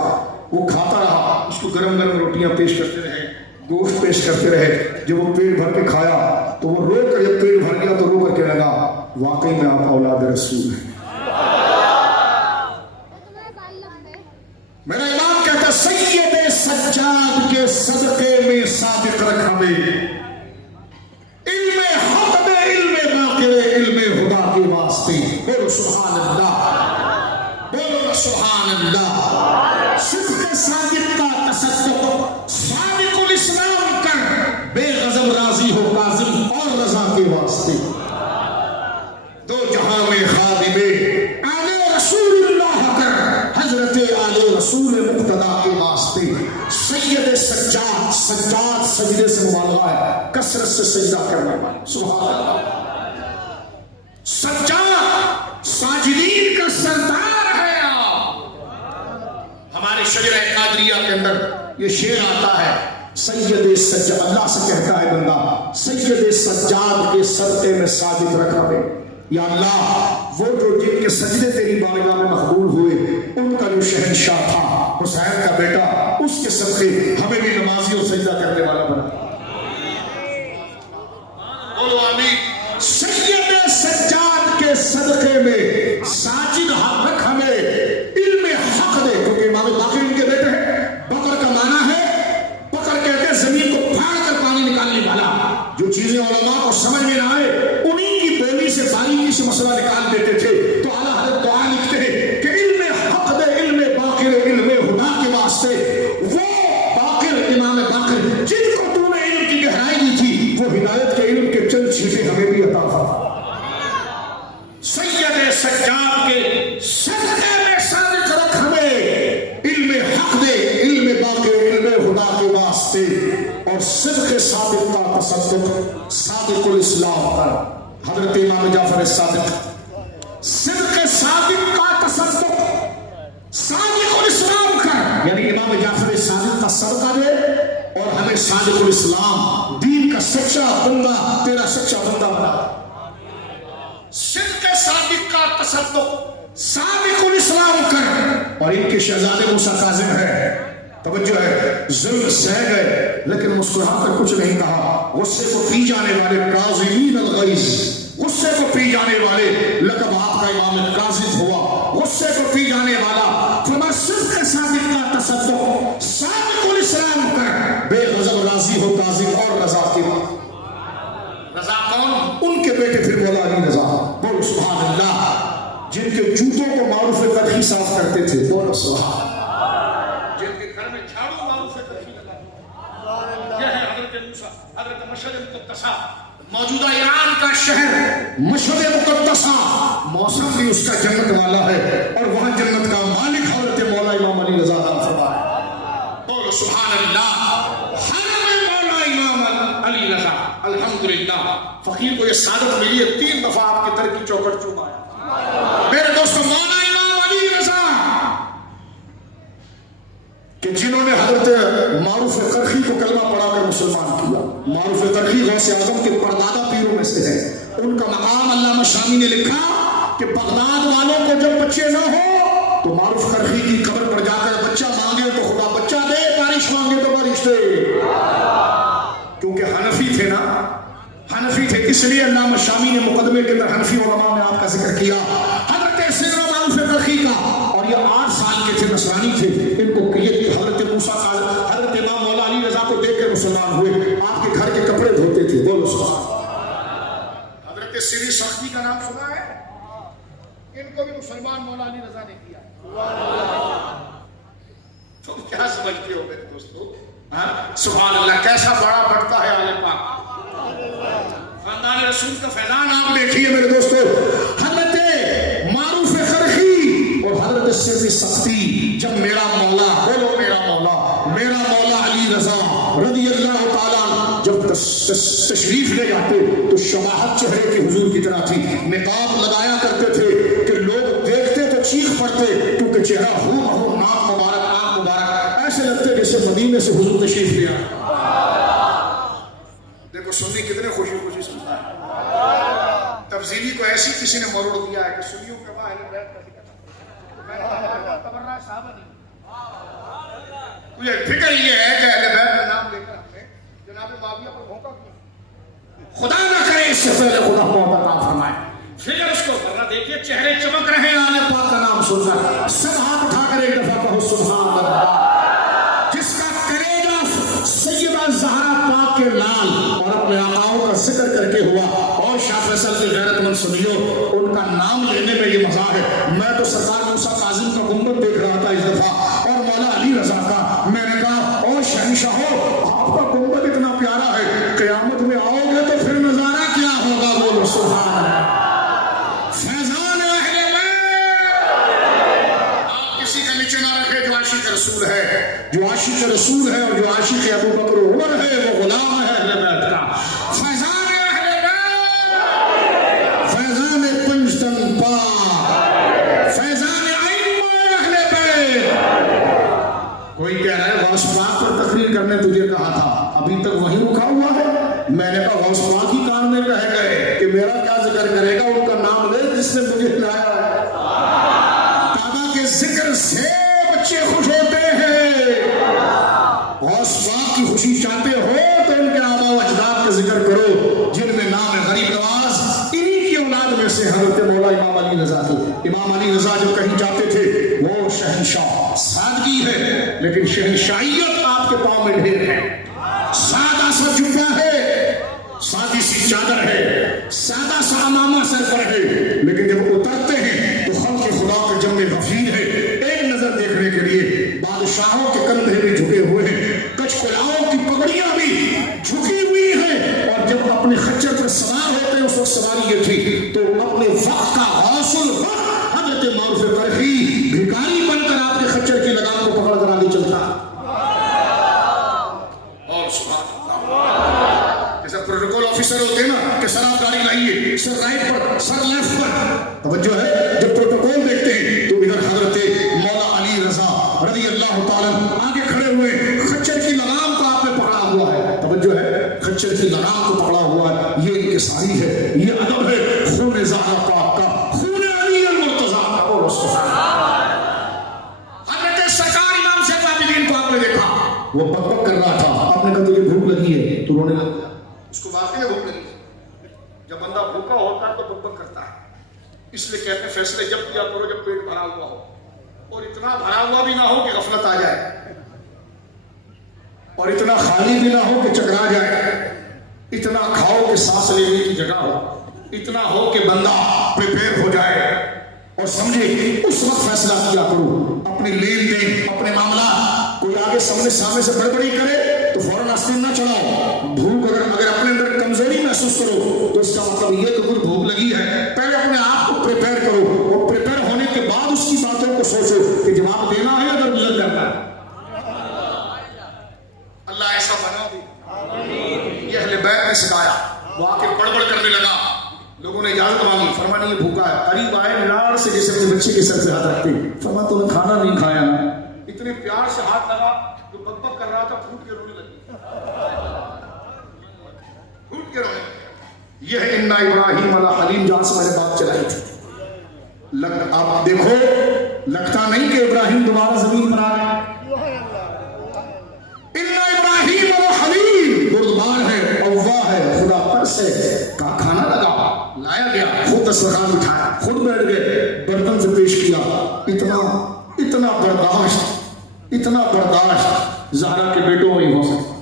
وہ کھاتا رہا، اس کو گرم گرم روٹیاں پیش کرتے رہے، گوشت پیش کرتے رہے۔ جب وہ پیٹ بھر کے کھایا تو وہ رو کر، جب پیٹ بھر گیا تو رو کر کے لگا واقعی میں آپ اولاد رسول ہیں۔ میرا امام کہتا ہے سید سجاد کے صدقے میں صادق رکھ ہمیں، علم حق میں علم باقر علم خدا کے واسطے۔ بولو سبحان اللہ، بولو سبحان اللہ۔ صدق صادق کا تصدق، صادق الاسلام کر، بے غضب راضی ہو کاظم اور رضا کے واسطے۔ دو جہاں میں خادم آل رسول اللہ کر، حضرت آل رسول مقتدا کے واسطے۔ سید سجاد، سجاد سجدے سے مبالغہ ہے، کثرت سے سجدہ کرنے والا، سبحان اللہ۔ سجاد ساجدین کا سردار ہے آپ۔ ہمارے شجرہ قادریہ کے اندر یہ شعر آتا ہے، سید سجاد، اللہ سے کہتا ہے بندہ سید سجاد کے صدقے میں صادق رکھا ہے۔ یا اللہ، وہ جو جن کے سجدے تیری بارگاہ میں مقبول ہوئے، ان کا جو شہنشاہ تھا حسین کا بیٹا، اس کے صدقے ہمیں بھی نمازی اور سجدہ کرنے والا بنا۔ بولو آمین۔ سید سجاد کے صدقے میں ساجد حق رکھ ہمیں، علم حق دے، کیونکہ امام باقر ان کے بیٹے ہیں۔ بکر کا معنی ہے، بکر کہتے ہیں زمین کو پھاڑ کر پانی نکالنے والا۔ جو چیزیں علماء کو سمجھ میں نہ آئے، انہی کی بولی سے باریکی سے مسئلہ نکال دیتے تھے۔ تو اعلیٰ حضرت دعا لکھتے ہیں کہ علم حق دے، علم باقر علم خدا کے واسطے۔ وہ باقر، امام باقر، جن کو تو نے علم کی گہرائی دی تھی، وہ ہدایت کے علم کے چند چھینٹے ہمیں بھی عطا فرما۔ سید سجاد کے صدقے میں صادق رکھ ہمیں، علم حق دے، علم باقر علم خدا کے واسطے، اور صدق صادق کا تصدق، صادق الاسلام پر۔ حضرت امام جعفر صادق، صدق صادق کا تصدق، صادق الاسلام کر، یعنی امام جعفر صادق کا صدقہ دے اور ہمیں صادق الاسلام، دین کا سچا بندہ، تیرا سچا بندہ بنا۔ صدق صادق کا تصدق، صادق الاسلام کر، اور ان کے شہزادے موسیٰ کاظم ہے، توجہ ہے، ظلم سہ گئے لیکن مسکرا کر کچھ نہیں کہا۔ غصے کو پی جانے والے کاظمین الغیظ، غصے کو پی جانے والے، لقب آپ کا امام کاظم ہوا، غصے کو پی جانے والا۔ فرمایا صدق صادق کا تصدق، صادق الاسلام کر، بے غضب راضی ہو کاظم اور رضا کے بعد۔ رضا کون؟ ان کے بیٹے پھر مولا علی رضا۔ بولو سبحان اللہ۔ جن کے جوتوں کو معروف ترخی صاف کرتے تھے، بولو سبحان۔ جن کے گھر میں جھاڑو معروف ترخی لگا، یہ ہے حضرت موسیٰ، حضرت مشرق مقدسہ، موجودہ ایران کا شہر مشرق مقدسہ، موسم بھی اس کا جنت والا ہے، اور وہاں جنت کا مالک حضرت مولا امام علی رضا کا فرمان ہے۔ بولو سبحان اللہ۔ حرم مولا امام علی رضا، الحمدللہ۔ فقیر کو یہ سعادت ملی ہے، 3 دفعہ آپ کے در کی چوکھٹ چوما ہے۔ میرے دوستو، مولا امام علی رضا کہ جنہوں نے حضرت معروف قرخی کو کلمہ پڑھا کر مسلمان کیا. معروف قرخی غوث اعظم کے پردادا پیروں میں سے ہے. ان کا مقام علامہ شامی نے لکھا کہ بغداد والوں کو جب بچے نہ ہو تو معروف قرخی کی قبر پر جا کر بچہ مانگے تو خدا بچہ دے, بارش مانگے تو بارش دے. کیونکہ حنفی تھے نا, حنفی تھے, اس لیے علامہ شامی نے مقدمے کے اندر حنفی علماء میں آپ کا ذکر کیا. حضرت سیدنا معروف قرخی کا, اور یہ 8 سال کے تھے, نصرانی تھے. ان کو یہ حضرت موسیٰ کا, حضرت امام مولا علی رضا کو دیکھ کر مسلمان ہوئے. آپ کے گھر کے کپڑے دھوتے تھے. بولو سبحان. حضرت سری سختی کا نام سنا ہے؟ ان کو بھی مسلمان مولا علی رضا نے کیا. تم کیا سمجھتے ہو میرے دوستو؟ سبحان اللہ, کیسا بڑا بڑھتا ہے آل پاک. خاندان رسول کا فیضان آپ دیکھیے میرے دوستو, حضرت معروف قرخی اور حضرت سری سختی جب میرا مولا, بولو میرا مولا, میرا مولا علی رضا رضی اللہ تعالیٰ جب تشریف لے جاتے تو شباہت چہرے کی حضور کی طرح تھی. نقاب لگایا کرتے تھے کہ لوگ دیکھتے تو چیخ پڑتے, کیونکہ چہرہ ہو ناک مبارک, آنکھ مبارک ایسے لگتے جیسے مدینے سے حضور تشریف لے آئے. دیکھو سنی کتنے خوشی خوشی سنتا ہے. تفضیلی کو ایسی کسی نے مروڑ دیا ہے کہ سنیوں کے بعد اہل بیت کا ذکر تبرہ صحابہ نہیں. مجھے فکر یہ ہے کہ اہل بیت کا نام لے کر ہم نے جناب معاویہ پر بھونکا کیا. خدا نہ کرے اس سے پہلے خدا محبت نام فرمائے. فکر اس کو ذرا دیکھیے, چہرے چمک رہے ہیں آل پاک کا نام سن کر. سب ہاتھ اٹھا کر ایک دفعہ کہو سبحان اللہ. جس کا کلیجہ سیدہ زہرا پاک کے لال اور اپنے آقاؤں کا ذکر کر کے ہوا, اور شاہ فیصل کے غیرت مند سنیو, ان کا نام لینے میں یہ مزہ ہے. میں تو سرکار موسیٰ کاظم کا گنبد دیکھ رہا تھا اس دفعہ, اور مولا علی رضا کا. میں نے کہا او شہنشاہو, آپ کا گنبد اتنا پیارا ہے, قیامت میں آؤ گے تو پھر نظارہ کیا ہوگا. بولو سبحان اللہ. فیضان اہل بیت, آپ کسی کا نیچے نہ رکھے جو عاشق رسول ہے. جو عاشق رسول ہے اور جو عاشق ابو بکر و عمر ہے وہ غلام ہے اہل بیت کا. فیضان اہل بیت, فیضان پنجتن پاک, فیضان ائمہ اہل بیت. کوئی کہہ رہا ہے غوث پاک پر تقریر کرنے تجھے کہا تھا, ابھی تک وہی رکھا ہوا ہے. میں نے کہا غوث پاک ہی کان میں رہ گئے کہ میرا کیا ذکر کرے گا, ان کا نام لے جس نے مجھے لایا ہے. کعبہ کے ذکر سے بچے خوش ہوتے ہیں. غوث پاک کی خوشی چاہتے ہو تو ان کے آباء و اجداد کا ذکر کرو جن میں نام ہے غریب نواز. انہی کی اولاد میں سے حضرت مولا امام علی رضا کی. امام علی رضا جب کہیں جاتے تھے وہ شہنشاہ. سادگی ہے لیکن شہنشاہیت آپ کے پاؤں میں ڈھیر ہے. سادہ سا جبہ ہے, سادی سی چادر ہے, سادہ سا امامہ سر پر ہے, لیکن جب اترتے ہیں تو خلق خدا کے جمع غفیر ہے. ایک نظر دیکھنے کے لیے بادشاہوں کے کندھے بھی جھکے ہوئے ہیں, کچھ کلاؤں کی پگڑیاں بھی جھکی ہوئی ہیں, اور جب اپنے خچر پر سوار ہوتے ہیں اس وقت سواری یہ تھی تو اپنے وقت کا حاصل وقت حضرت معروف قرخی بھکاری بن کر آپ کے خچر کی لگام کو پکڑ کر آگے چلتا. اور سبحان اللہ, جیسا پروٹوکول آفیسر ہوتے ہیں نا کہ سر آپ گاڑی لائیے, سر رائٹ پر, سر لیفٹ پر. توجہ ہے, جب پروٹوکول دیکھتے ہیں تو ادھر حضرت مولا علی رضا رضی اللہ تعالیٰ آگے کھڑے ہوئے, خچر کی لگام کو آپ نے پکڑا ہوا ہے. توجہ ہے, خچر کی لگام کو پکڑا ہوا ہے. یہ انکساری ہے, یہ ادب ہے. خون زہرا پاک کا, خون علی المرتضیٰ کا. اور حضرت سرکار امام سے قابلین کو آپ نے دیکھا, وہ بک بک کر رہا تھا. آپ نے کہا تجھے بھوک لگی ہے, تو رونے لگا. اس کو واقعی بھوک لگی ہے. جب بندہ بھوکا ہوتا ہے تو بک بک کرتا ہے. اس لیے کہتے ہیں فیصلے جب کیا کرو جب پیٹ بھرا ہوا ہو, اور اتنا بھرا ہوا بھی نہ ہو کہ غفلت آ جائے, اور اتنا خالی بھی نہ ہو کہ چکرا جائے. اتنا کھاؤ کہ سانس لینے کی جگہ ہو, اتنا ہو کہ بندہ پریپیئر ہو جائے. اور سمجھے اس وقت فیصلہ کیا کرو اپنے لین دین, اپنے معاملات. کوئی آگے سامنے سے گڑبڑی کرے تو فوراً آستین نہ چڑھاؤ. بھوک اگر اپنے اندر کمزوری محسوس کرو تو اس کا مطلب یہ کہ کوئی بھوک لگی ہے. پہلے اپنے آپ کو پریپیئر کرو, اور پریپیئر ہونے کے بعد اس کی باتوں کو سوچو کہ جواب دینا ہے اگر گزر جاتا ہے. اللہ ایسا بنا دے. یہ اہل بیت نے سکھایا. وہ آ کے بڑبڑ کرنے لگا, لوگوں نے اجازت مانگی, فرمایا نہیں یہ بھوکا ہے. قریب آئے لاڑ سے جیسے اپنے بچے کے سر پہ ہاتھ رکھتے, فرمایا تو نے کھانا نہیں کھایا نا, اتنے پیار سے ہاتھ لگا جو بک بک کر رہا تھا پھوٹ کے رونے لگی، پھوٹ کے رونے لگی۔ یہ ہے اِنَّ ابراہیم علی حلیم، جہاں سے میں نے بات چلائی تھی۔ آپ دیکھو، لگتا نہیں کہ ابراہیم دوبارہ زمین پر آ گئے۔ اِنَّ ابراہیم علی حلیم، بردبار ہے، اوّاہ ہے، خدا ترس ہے۔ کہا کھانا لگا، لایا گیا، خود دسترخوان بٹھایا، خود بیٹھ گئے، برتن سے پیش کیا۔ اتنا برداشت، اتنا برداشت زہرا کے بیٹوں میں ہی ہو سکتا۔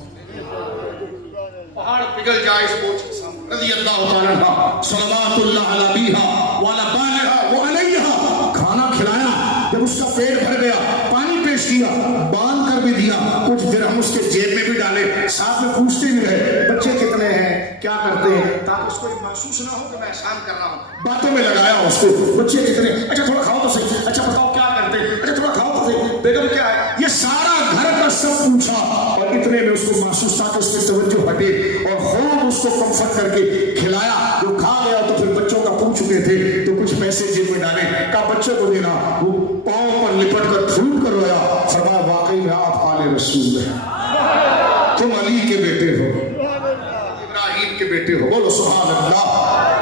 پہاڑ پگھل جائے اس بوجھ کے سامنے۔ رضی اللہ تعالیٰ عنہ، صلوات اللہ علی ابیہا وعلی بالہا وعلیہا، کھانا کھلایا، جب اس کا پیٹ بھر گیا، پانی پیش کیا، باندھ کر بھی دیا، کچھ درہم اس کے جیب میں بھی ڈالے، ساتھ میں پوچھتے بھی رہے بچے کتنے ہیں، کیا کرتے ہیں، تاکہ اس کو یہ محسوس نہ ہو کہ میں احسان کر رہا ہوں۔ باتوں میں لگایا اس کو، بچے کتنے، اچھا تھوڑا کھاؤ تو صحیح، اچھا بتاؤ کیا کرتے ہیں، اچھا تھوڑا کھاؤ تو صحیح، بیگم کیا ہے، یہ سارا گھر کا سب پوچھا، اور اتنے میں اس کو محسوس تھا کہ اس کی توجہ ہٹے، اور خوب اس کو کمفرٹ کر کے کھلایا۔ جو کھا گیا تو پھر بچوں کا پوچھ چکے تھے تو کچھ پیسے جیب میں ڈالے، کہا بچوں کو دینا، وہ پاؤں پر لپٹ کر پھوٹ کر رویا، فرمایا واقعی میں آپ آل رسول ہیں، تم علی کے بیٹے ہو، ابراہیم کے بیٹے ہو، بولو سبحان اللہ،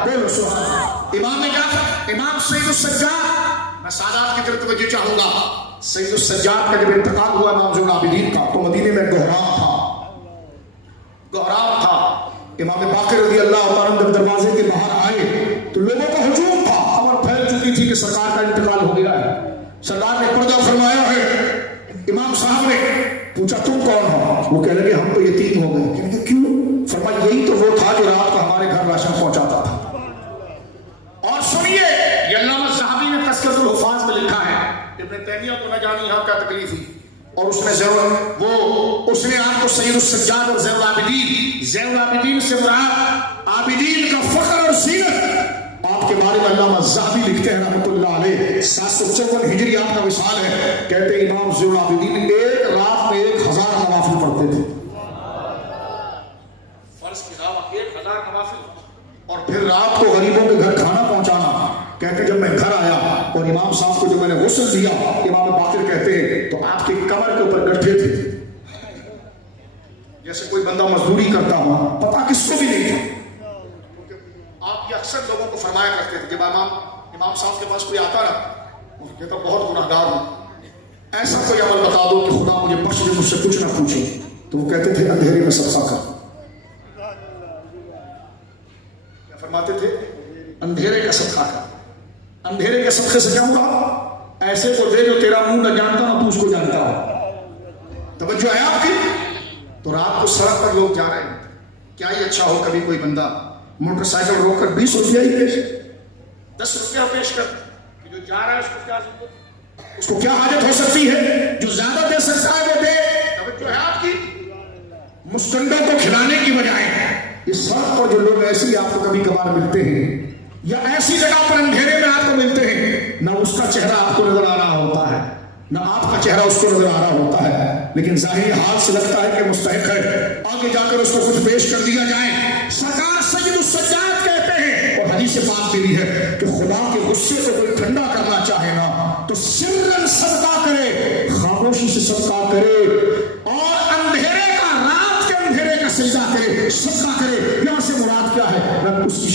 بولو سبحان اللہ۔ امام نے کہا، امام سید السجاد، میں سادات کی طرف توجہ چاہوں گا، سید السجاد کا جب انتقال ہوا امام زین العابدین کا تو مدینے میں گہرام تھا، گہرام تھا۔ امام باقر رضی اللہ عنہ جب دروازے کے باہر آئے تو لوگوں کا ہجوم تھا، خبر پھیل چکی تھی کہ سرکار کا انتقال ہو گیا ہے۔ سرکار نے پردہ فرمایا ہے، امام صاحب نے پوچھا تم کون ہو؟ وہ کہنے لگے ہم تو یتیم ہو گئے۔ کہنے لگے کیوں؟ فرمایا یہی تو وہ تھا جو رات کو ہمارے گھر راشن پہنچاتا تھا۔ اور سنیے، یہ علامہ ذہبی نے تذکرۃ الحفاظ میں لکھا ہے، ابن تیمیہ کو نہ جانی یہاں کیا تکلیف تھی، اور اس نے آپ کو سید السجاد اور زین العابدین سے مراد عابدین کا فخر اور زینت، آپ کے بارے میں علامہ ذہبی لکھتے ہیں رحمۃ اللہ علیہ، 754 ہجری آپ کا وصال ہے، کہتے ہیں امام زین العابدین ایک رات میں 1000 نوافل پڑھتے تھے، فرض کے علاوہ 1000 نوافل، اور پھر رات کو غریبوں کے گھر کھانا پہنچانا۔ کہتے جب میں گھر آیا اور امام صاحب کو جب میں نے غسل دیا، امام باقر کہتے ہیں تو آپ کے کمر کے اوپر گٹھے تھے، جیسے کوئی بندہ مزدوری کرتا ہو، پتا کس کو بھی نہیں تھا۔ آپ یہ اکثر لوگوں کو فرمایا کرتے تھے، جب امام صاحب کے پاس کوئی آتا نا، وہ کہتا بہت گناہ گار ہوں، ایسا کوئی عمل بتا دو کہ خدا مجھے بخش دے، مجھ سے کچھ نہ پوچھے، تو وہ کہتے تھے اندھیرے میں صدقہ کر۔ کیا فرماتے تھے؟ اندھیرے کا صدقہ کر۔ اندھیرے کے صدقے سے کیا ہوگا؟ ایسے کو دے جو تیرا منہ نہ جانتا نہ تو اس کو جانتا ہو۔ توجہ ہے آپ کی؟ تو رات کو سڑک پر لوگ جا رہے ہیں، کیا ہی اچھا ہو کبھی کوئی بندہ موٹر سائیکل روک کر 20 روپیہ ہی پیش، 10 روپیہ پیش کر، کہ جو جا رہا ہے اس کو کیا ضرورت، اس کو کیا حاجت ہو سکتی ہے؟ جو زیادہ دے سکتا ہے وہ دے۔ توجہ ہے آپ کی؟ مستندوں کو کھلانے کی بجائے اس سڑک پر جو لوگ ایسے ہی آپ کو کبھی کبھار ملتے ہیں، یا ایسی جگہ پر اندھیرے میں آپ کو ملتے ہیں، نہ اس کا چہرہ آپ کو نظر آ رہا ہوتا ہے، نہ آپ کا چہرہ اس کو نظر آ رہا ہوتا ہے، لیکن ظاہری حال سے لگتا ہے کہ مستحق ہے، آگے جا کر اس کو کچھ پیش کر دیا جائے۔ سرکار سید السجاد کہتے ہیں، اور حدیث پاک بھی ہے کہ خدا کے غصے کو کوئی ٹھنڈا کرنا چاہے نا تو سرن صدقہ کرے، خاموشی سے صدقہ کرے، اور اندھیرے کا، رات کے اندھیرے کا سجدہ کرے، صدقہ کرے۔ یہاں سے مراد کیا ہے؟ رب اس کی